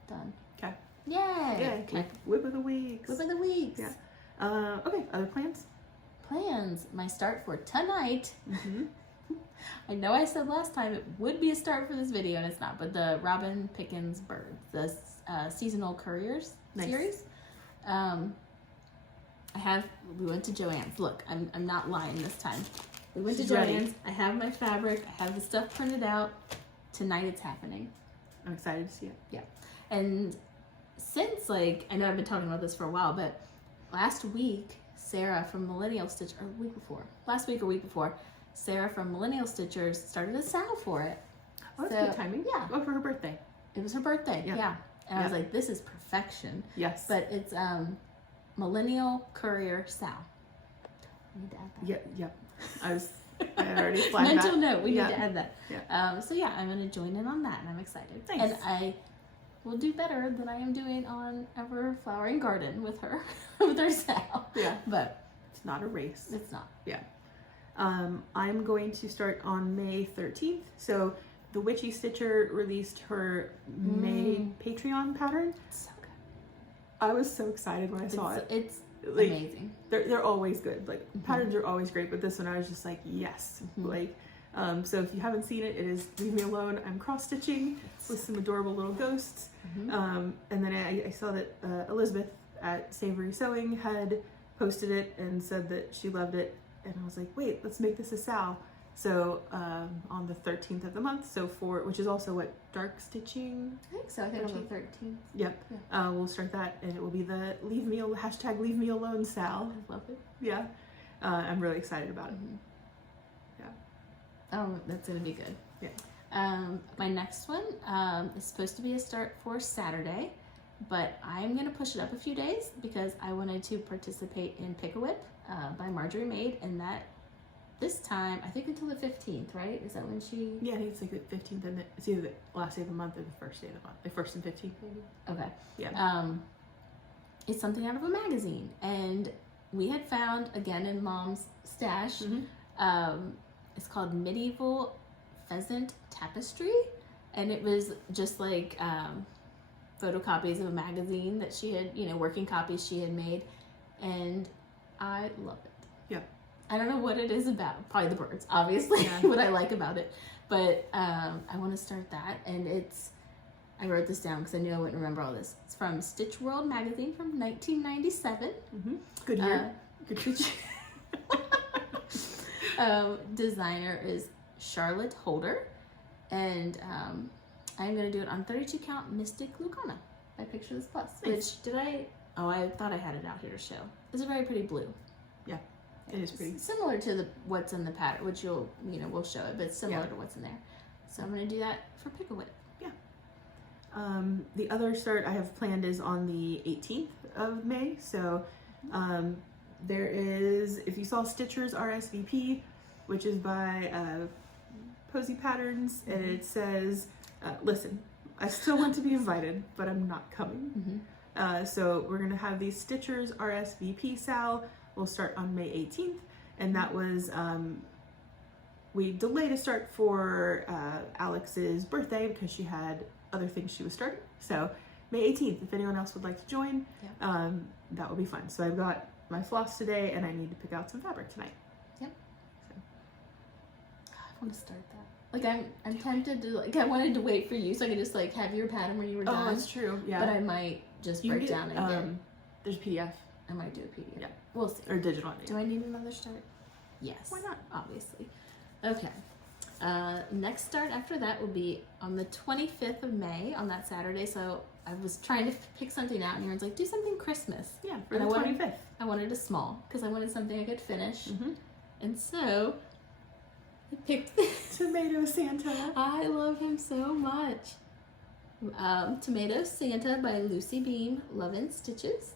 Done. Okay. Yay! Yeah. Okay. Whip of the weeks. Whip of the weeks. Yeah. Okay. Other plans? Plans. My start for tonight. I know I said last time it would be a start for this video, and it's not. But the Robin Pickens birds, the seasonal couriers series. We went to Joann's. Look, I'm not lying this time. We went to Joann's. I have my fabric. I have the stuff printed out. Tonight it's happening. I'm excited to see it. Yeah. And since, like, I know I've been talking about this for a while, but last week, Sarah from last week or week before, Sarah from Millennial Stitchers started a sale for it. Oh, that's good timing. Yeah. Oh, for her birthday. It was her birthday. Yeah. And I was like, this is perfection. Yes. But it's Millennial Courier Sal. We need to add that. Yep. I already flagged Mental that. note. We need to add that. Yeah. So yeah, I'm going to join in on that, and I'm excited. Nice. And I will do better than I am doing on Everflowering Garden with her, with her Sal. Yeah. But it's not a race. it's not. Yeah. I'm going to start on May 13th. So the Witchy Stitcher released her May Patreon pattern. It's so good. I was so excited when I saw it. It's like, amazing. They're always good. Like patterns are always great, but this one I was just like, yes. Like, so if you haven't seen it, it is Leave Me Alone. I'm cross stitching with some adorable little ghosts. And then I saw that Elizabeth at Savory Sewing had posted it and said that she loved it. And I was like, wait, let's make this a Sal. So on the 13th of the month, which is also what, dark stitching? I think so. I think on the 13th. Yep. Yeah. We'll start that, and it will be the Leave Me Alone Sal. I love it. Yeah. I'm really excited about it. Yeah. Oh, that's gonna be good. Yeah. My next one is supposed to be a start for Saturday, but I'm gonna push it up a few days because I wanted to participate in Pick-a-Whip by Marjorie Maid, and that this time I think until the 15th, right? Is that when she? Yeah, I think it's like the 15th, and it's either the last day of the month or the first day of the month, the 1st and 15th maybe. Okay. Yeah. It's something out of a magazine, and we had found again in Mom's stash. It's called Medieval Pheasant Tapestry, and it was just like photocopies of a magazine that she had, working copies she had made, and I love it. Yeah. I don't know what it is about, probably the birds, obviously, what I like about it, but I want to start that, and I wrote this down because I knew I wouldn't remember all this. It's from Stitch World magazine from 1997. Good year. Good year. Designer is Charlotte Holder, and I'm going to do it on 32 count Mystic Lucana by Picture This Plus. Nice. Which I thought I had it out here to show. It's a very pretty blue. Yeah, it is pretty. It's similar to what's in the pattern, which we'll show it, but it's similar to what's in there. So I'm going to do that for Pick-a-Whip. Yeah. The other start I have planned is on the 18th of May. So there is, if you saw Stitchers RSVP, which is by Posy Patterns, and it says, listen, I still want to be invited, but I'm not coming. So we're going to have the Stitchers RSVP Sal. We'll start on May 18th, and that was, we delayed a start for Alex's birthday because she had other things she was starting. So May 18th, if anyone else would like to join, that will be fun. So I've got my floss today, and I need to pick out some fabric tonight. Yep. So. I want to start that. Like I'm tempted to, I wanted to wait for you so I could just have your pattern when you were done. Oh, that's true. Yeah. But I might just break down and get. There's a PDF. I might do a PDF. Yeah. We'll see. Or digital. Do I need another start? Yes. Why not? Obviously. Okay. Next start after that will be on the 25th of May on that Saturday. So I was trying to pick something out, and Erin's like, do something Christmas. Yeah, for the 25th. I wanted a small because I wanted something I could finish. And so I picked Tomato Santa. I love him so much. Tomato Santa by Lucy Beam, Lovin' Stitches.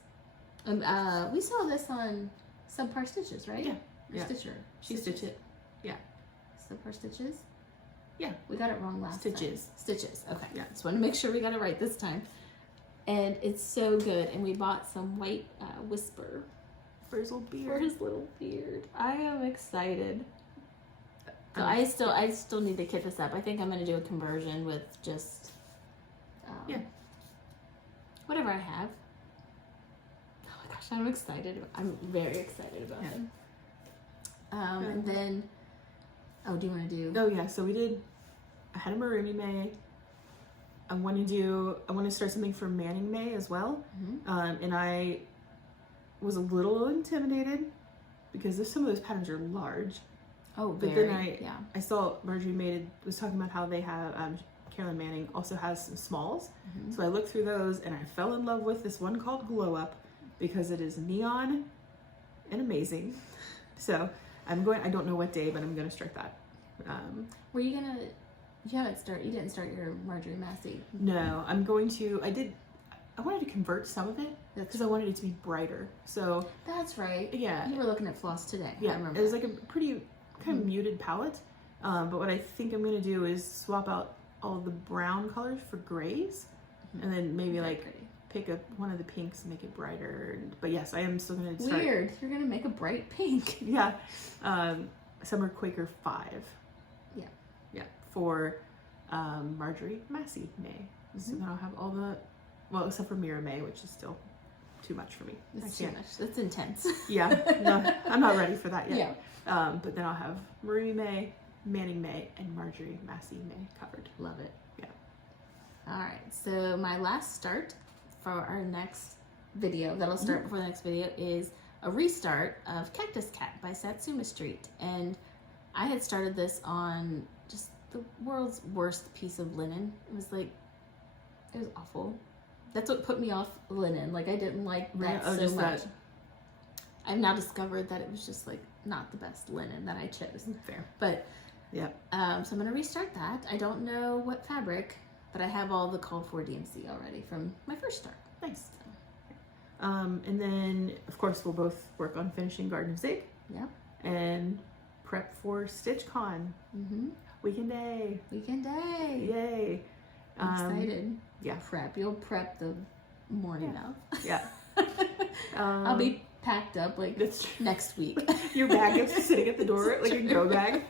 We saw this on Subpar Stitches, right? Yeah. Or Yeah. Stitcher. She stitched it. Yeah. Subpar Stitches? Yeah. We got it wrong last Stitches. time. Stitches. Okay. Yeah. Just want to make sure we got it right this time. And it's so good. And we bought some white whisper For his little beard. for his little beard. I am excited. So Um, I still need to kit this up. I think I'm gonna do a conversion with just whatever I have. Oh my gosh, I'm excited. I'm very excited about him. And then, do you want to do? Oh yeah, so I had a Marumi May. I want to start something for Manning May as well. Mm-hmm. And I was a little intimidated because some of those patterns are large. Oh, But very. then I saw Marjorie was talking about how they have, Carolyn Manning also has some smalls. Mm-hmm. So I looked through those and I fell in love with this one called Glow Up because it is neon and amazing. So I don't know what day, but I'm going to start that. Were you gonna? You didn't start your Marjorie Massey. No, I wanted to convert some of it because I wanted it to be brighter. So That's right. yeah, You were looking at Floss today. I yeah, remember. it was like a pretty kind of muted palette. But what I think I'm gonna do is swap out all the brown colors for grays, and then maybe Very like pretty. pick up one of the pinks and make it brighter. But yes, I am still gonna start. Weird. You're gonna make a bright pink. Yeah, Summer Quaker 5. Yeah. Yeah, for Marjorie Massey May. So then I'll have all well, except for Mira May, which is still too much for me. It's I too can't. much. That's intense. Yeah, no, I'm not ready for that yet. Yeah. But then I'll have Marie May, Manning May, and Marjorie Massey May covered. Love it. Yeah. All right. So my last start for our next video that'll start before the next video is a restart of Cactus Cat by Satsuma Street. And I had started this on just the world's worst piece of linen. It was awful. That's what put me off linen. Like I didn't like that so much. I've now discovered that it was just like not the best linen that I chose. Fair. But yeah. so I'm gonna restart that. I don't know what fabric, but I have all the called for DMC already from my first start. Nice. And then of course we'll both work on finishing Garden of Zig. Yep. And prep for StitchCon. Mm-hmm. Weekend day. Weekend day. Yay. I'm excited. Yeah. You'll prep the morning of. Yeah. I'll be packed up like next week. Your bag is sitting at the door like a go bag.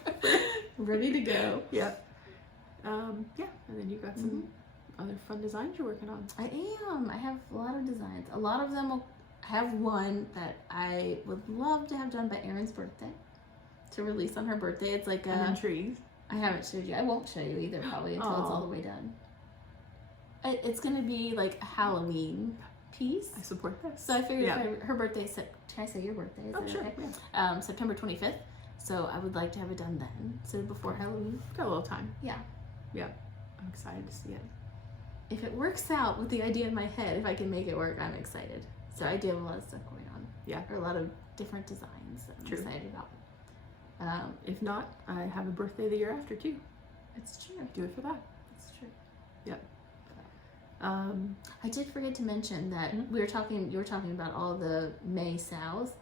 Ready to go. Yeah. Yeah. And then you got some other fun designs you're working on. I am. I have a lot of designs. A lot of them I have one that I would love to have done by Erinn's birthday to release on her birthday. It's like I'm intrigued. I haven't showed you. I won't show you either probably until it's all the way done. It's going to be like a Halloween piece. I support this. So I figured her birthday, can I say your birthday? Is Oh, that sure. okay? Yeah. September 25th. So I would like to have it done then. So before Halloween. Got a little time. Yeah. Yeah. I'm excited to see it. If it works out with the idea in my head, if I can make it work, I'm excited. So I do have a lot of stuff going on. Yeah. Or a lot of different designs that I'm excited about. If not, I have a birthday the year after too. It's true. Do it for that. It's true. Yep. I did forget to mention that you were talking about all the May sales.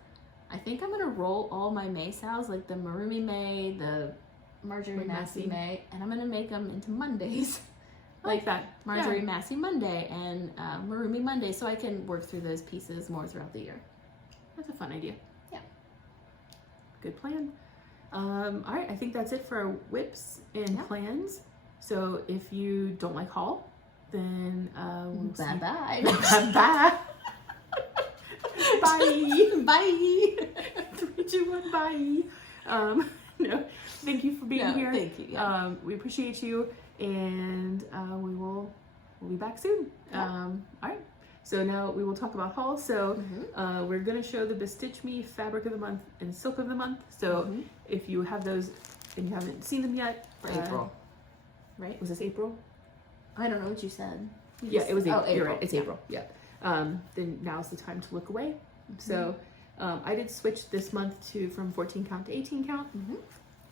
I think I'm gonna roll all my May sales, like the Marumi May, the Marjorie Massey May, and I'm gonna make them into Mondays. like that. Marjorie Massey Monday and Marumi Monday, so I can work through those pieces more throughout the year. That's a fun idea. Yeah. Good plan. All right, I think that's it for our whips and plans. So if you don't like haul, then we'll see. Bye. Bye. Bye. Bye. 3, 2, 1, bye. No, thank you for being here. Thank you. Yeah. We appreciate you, and we'll be back soon. Yeah. All right. So now we will talk about hauls. So we're gonna show the Bestitch Me Fabric of the Month and Silk of the Month. So if you have those and you haven't seen them yet, For April. right? Was this April? I don't know what you said. Yeah, it was April. April. You're right. It's April. Yeah. Then now's the time to look away. So I did switch this month from 14 count to 18 count.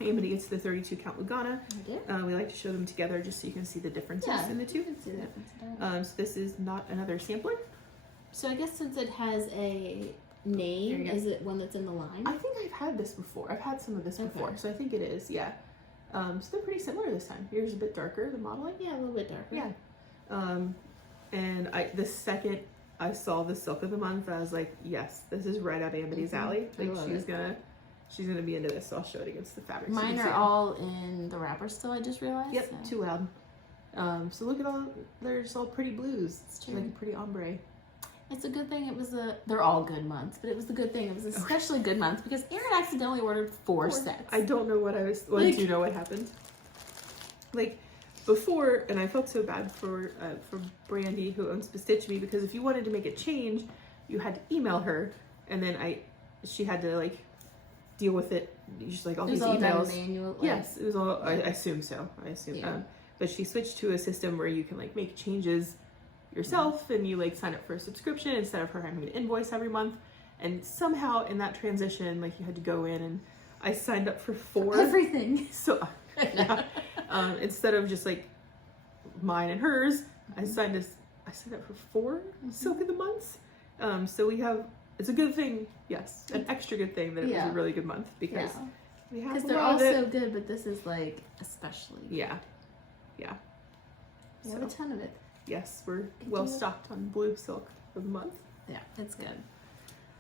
Amity gets the 32 count Lugana. We like to show them together just so you can see the differences in the two. You can see the difference. So this is not another sampler. So I guess since it has a name, is it one that's in the line? I think I've had this before. I've had some of this before, so I think it is, yeah. So they're pretty similar this time. Yours is a bit darker, the modeling. Yeah, a little bit darker. Yeah. And the second I saw the Silk of the Month, I was like, yes, this is right up Amity's alley. Like she's gonna be into this, so I'll show it against the fabric. Mine are all in the wrapper still, I just realized. Yep, so. too loud. So look at they're just all pretty blues. It's true. Like a pretty ombre. It's a good thing it was they're all good months, but it was the good thing it was especially good month because Erinn accidentally ordered four sets. I don't know what I was, do you know what happened? Like, before, and I felt so bad for Brandy, who owns Stitch Me, because if you wanted to make a change, you had to email her, and then she had to like deal with it. Just like all these emails. Manual, yes, it was all. I assume so. I assume. Yeah. But she switched to a system where you can like make changes yourself, and you like sign up for a subscription instead of her having to invoice every month. And somehow in that transition, like you had to go in, and I signed up for 4 everything. So yeah. Instead of just like mine and hers, I signed up for 4 Silk of the Months. So it's a good thing, yes, an extra good thing that it was a really good month because we have they're all so good, but this is like especially. Yeah. We have a ton of it. Yes, we're well stocked on blue silk for the month. Yeah, it's good.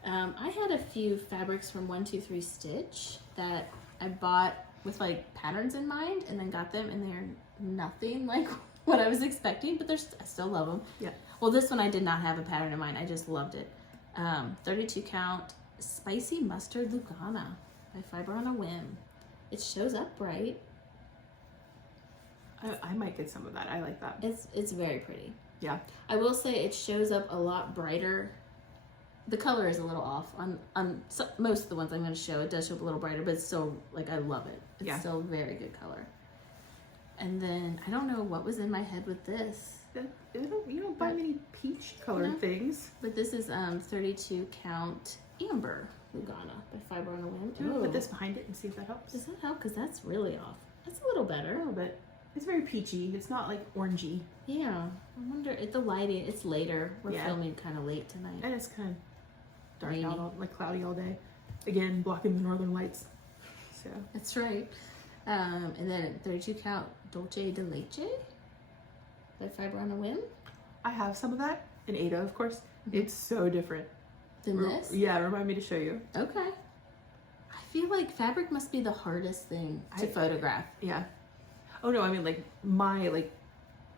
I had a few fabrics from 123 Stitch that I bought with like patterns in mind, and then got them, and they're nothing like what I was expecting, but I still love them. Yeah. Well, this one I did not have a pattern in mind. I just loved it. 32 count Spicy Mustard Lugana by Fiber on a Whim. It shows up bright. I might get some of that. I like that. It's very pretty. Yeah. I will say it shows up a lot brighter. The color is a little off on most of the ones I'm going to show. It does show up a little brighter, but it's still like I love it. It's still very good color. And then I don't know what was in my head with this. You don't buy many peach colored things. But this is 32 count Amber Lugana by Fiber on a Whim. Do you want to put this behind it and see if that helps? Does that help? Because that's really off. That's a little better. A little bit. It's very peachy. It's not like orangey. Yeah. I wonder if the lighting, it's later. We're filming kind of late tonight. And it's kind of dark out, like cloudy all day. Again, blocking the northern lights. So that's right. And then 32 count Dolce de Leche by Fiber on a Whim. I have some of that in Ada, of course. It's so different than this. Yeah, remind me to show you. Okay. I feel like fabric must be the hardest thing to photograph. Yeah. Oh no, I mean like my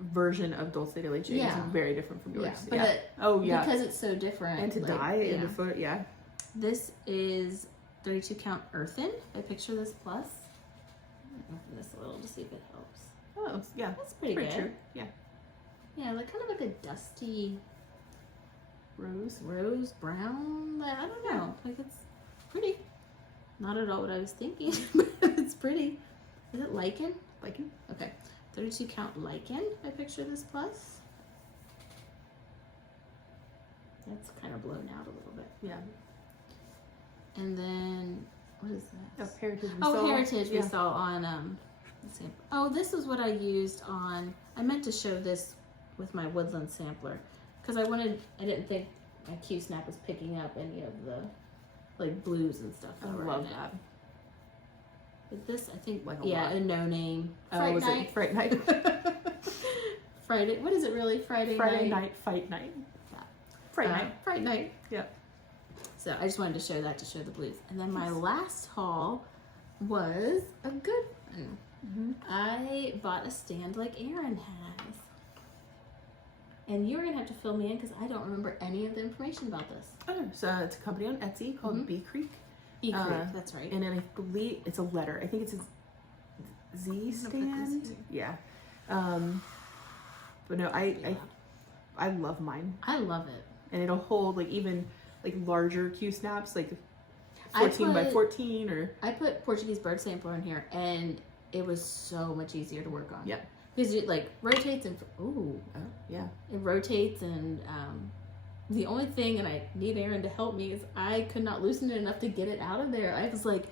version of Dulce de Leche is very different from yours. Yeah. But because it's so different. And to dye in the photo, This is 32 count Earthen by Picture This Plus. Open this a little to see if it helps. Oh, yeah. That's pretty good. True. Yeah. Yeah, like kind of like a dusty rose brown. I don't know. Like it's pretty. Not at all what I was thinking, but it's pretty. Is it lichen? Lichen. Okay. 32 count Lichen by Picture This Plus. That's kind of blown out a little bit. Yeah. And then what is that? Oh, Heritage. We saw on the sample. Oh, this is what I used on. I meant to show this with my Woodland sampler because I didn't think my Q-snap was picking up any of the like blues and stuff. I love that. But this, I think, like a no name. Fright Night. It Fright Night? Friday. What is it really? Friday night. Fight night. Yeah. Fright night. Yeah. So I just wanted to show that to show the blues. And then my last haul was a good one. Mm-hmm. I bought a stand like Erinn has. And you're going to have to fill me in because I don't remember any of the information about this. Oh, so it's a company on Etsy called Bee Creek. Bee Creek, that's right. And then I believe it's a letter. I think it's a Z stand. Yeah. But no, I love mine. I love it. And it'll hold like even like larger Q snaps, like 14 by 14 or. I put Portuguese bird sampler in here, and it was so much easier to work on. Yeah. Because it like rotates and yeah. It rotates and The only thing, and I need Erinn to help me, is I could not loosen it enough to get it out of there. I was like,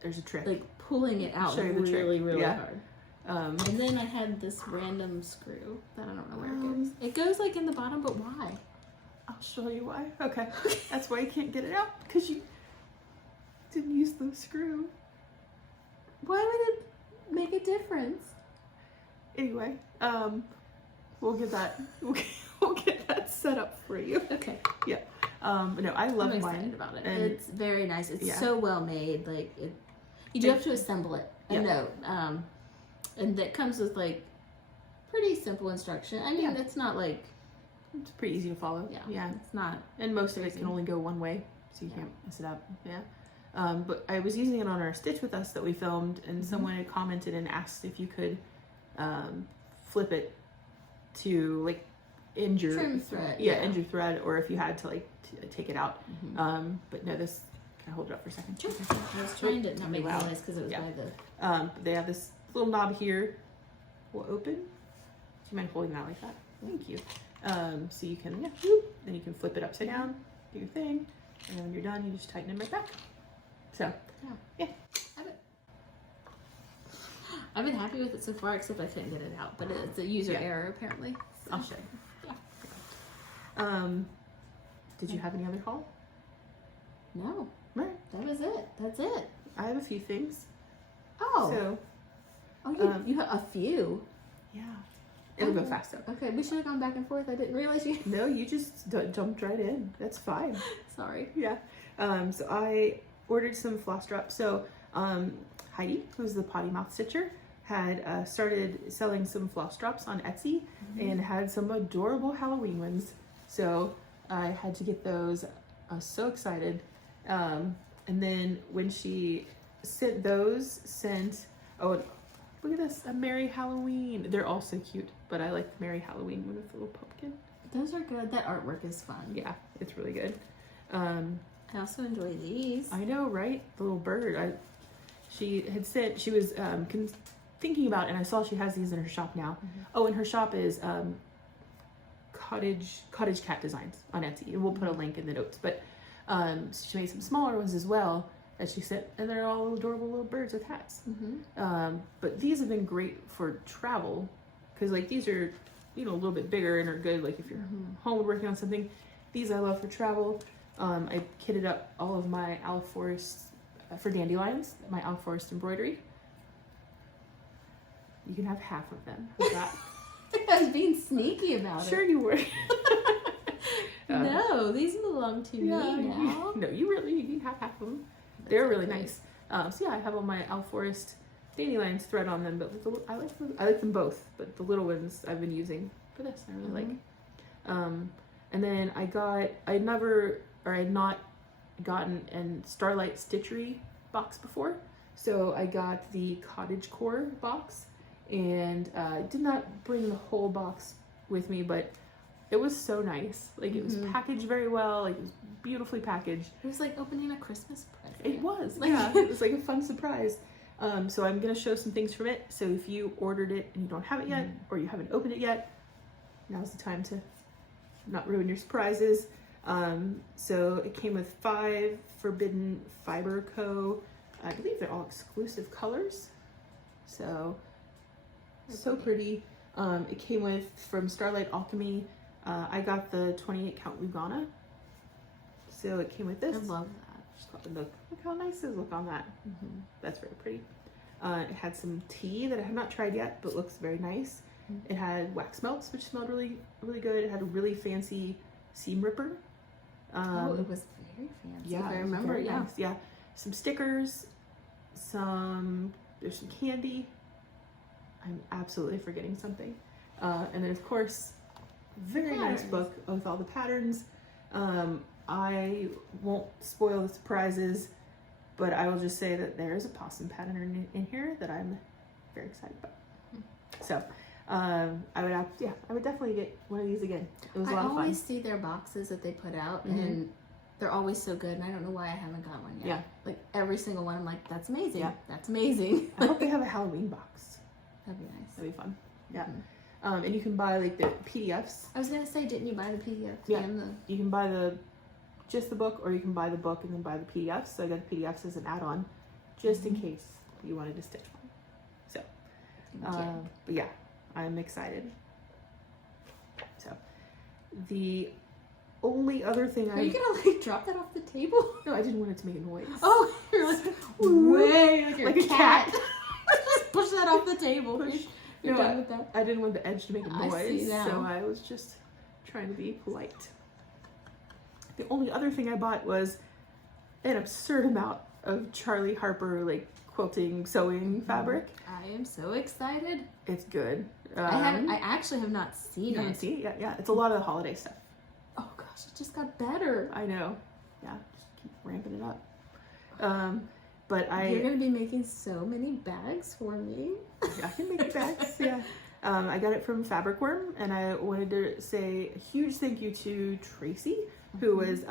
there's a trick. like pulling it out Show you the trick. really Yeah. hard. And then I had this random screw that I don't know where it goes. It goes like in the bottom, but why? I'll show you why. Okay. That's why you can't get it out, because you didn't use the screw. Why would it make a difference? Anyway, we'll get that set up for you. Okay. Yeah. But no, I love I'm mine. excited about it. And It's very nice. It's yeah. so well made. Like you do have to assemble it. I Yeah. know. And that comes with like pretty simple instruction. I mean, Yeah. it's not like It's pretty easy to follow. yeah, Yeah. it's not. And most of it crazy. can only go one way, so you Yeah. can't mess it up. Yeah. But I was using it on our Stitch With Us that we filmed, and someone had commented and asked if you could flip it to like injure Trim thread. Yeah, injure thread, or if you had to like take it out. Mhm. But no, this. Can I hold it up for a second? Sure. I was trying to not make Wow. noise because it was Yeah. by the. But they have this little knob here. Will open. Do you mind holding that like that? Thank you. So you can, then you can flip it upside down, do your thing, and then when you're done, you just tighten it right back. So, yeah. I've been happy with it so far, except I couldn't get it out. But it's a user error apparently. So. I'll show you. Yeah. Did you have any other haul? No, Right. that was it. That's it. I have a few things. Oh, So, you have a few. yeah. It'll go Okay. fast though. Okay, we should have gone back and forth. I didn't realize you. No, you just jumped right in. That's fine. Sorry. Yeah. So I ordered some floss drops. So Heidi, who's the potty mouth stitcher, had started selling some floss drops on Etsy and had some adorable Halloween ones. So I had to get those. I was so excited. And then when she sent those, oh, look at this, a Merry Halloween. They're all so cute, but I like the Merry Halloween one with the little pumpkin. Those are good. That artwork is fun. Yeah, it's really good. I also enjoy these. I know, right? The little bird. She had said she was thinking about, and I saw she has these in her shop now. Oh, and her shop is cottage cat designs on Etsy, and we'll put a link in the notes. But so she made some smaller ones as well that she sent, and they're all adorable little birds with hats. But these have been great for travel, because like these are, you know, a little bit bigger and are good like if you're home working on something. These I love for travel. I kitted up all of my Owl Forest for dandelions, my Owl Forest embroidery. You can have half of them. With that. I was being sneaky about Sure it. you were. No, these belong to me now. No, you can have half of them. They're really nice. So yeah, I have all my Owl Forest dandelions thread on them, but I like them both. But the little ones I've been using for this, I really like. And then I had not gotten a Starlight Stitchery box before, so I got the Cottage Core box, and did not bring the whole box with me, but it was so nice. Like it was packaged very well. Like it was beautifully packaged. It was like opening a Christmas present. It was, yeah. It was like a fun surprise. So I'm gonna show some things from it. So if you ordered it and you don't have it yet, or you haven't opened it yet, now's the time to not ruin your surprises. So it came with 5 Forbidden Fiber Co. I believe they're all exclusive colors. So pretty. It came with, from Starlight Alchemy, I got the 28 count Lugana. So it came with this. I love that. Look how nice those look on that. That's very pretty. It had some tea that I have not tried yet, but looks very nice. It had wax melts, which smelled really, really good. It had a really fancy seam ripper. It was very fancy. Yeah, if I it was remember. very Yeah. nice. Yeah, some stickers, there's some candy. I'm absolutely forgetting something. And then of course, very nice book with all the patterns. I won't spoil the surprises, but I will just say that there is a possum pattern in here that I'm very excited about. So I would definitely get one of these again. It was a lot of I fun. always see their boxes that they put out, and they're always so good, and I don't know why I haven't got one yet. Yeah. Like every single one, I'm like, that's amazing. Yeah. That's amazing. I hope they have a Halloween box. That'd be nice. That'd be fun. Yeah. And you can buy like the PDFs. I was gonna say, didn't you buy the PDF? Yeah. And the... You can buy just the book, or you can buy the book and then buy the PDFs. So I got the PDFs as an add-on, just in case you wanted to stitch one. So, but yeah, I'm excited. So, the only other thing Are you gonna like drop that off the table? No, I didn't want it to make a noise. Oh, you're like way like, like a cat. Just push that off the table. You're done with that. I didn't want the edge to make a noise, I see now. so I was just trying to be polite. The only other thing I bought was an absurd amount of Charlie Harper like quilting sewing fabric. I am so excited. It's good. I actually have not seen You haven't it. seen it yet? Yeah, it's a lot of the holiday stuff. Oh gosh, it just got better. I know. Yeah, just keep ramping it up. But You're gonna be making so many bags for me. I can make bags. Yeah. I got it from Fabric Worm, and I wanted to say a huge thank you to Tracy, who was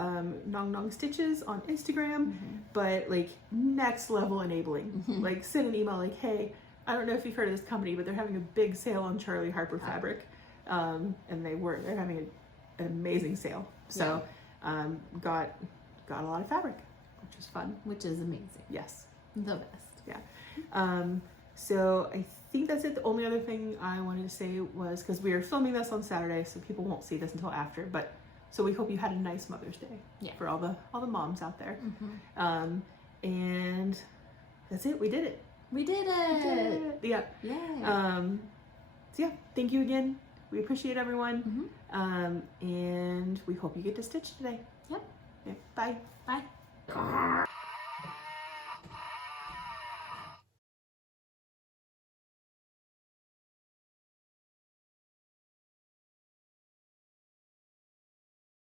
Nong Nong Stitches on Instagram, but like next level enabling. Like send an email like, hey, I don't know if you've heard of this company, but they're having a big sale on Charlie Harper fabric, and they're having an amazing sale. So got a lot of fabric, which is fun. Which is amazing. Yes. The best. Yeah. So I think that's it. The only other thing I wanted to say was, because we are filming this on Saturday, so people won't see this until after, but so we hope you had a nice Mother's Day for all the moms out there. And that's it. We did it. We did it. Yeah. Yeah. So yeah, thank you again. We appreciate everyone. And we hope you get to stitch today. Yep. Yeah. Bye. Bye.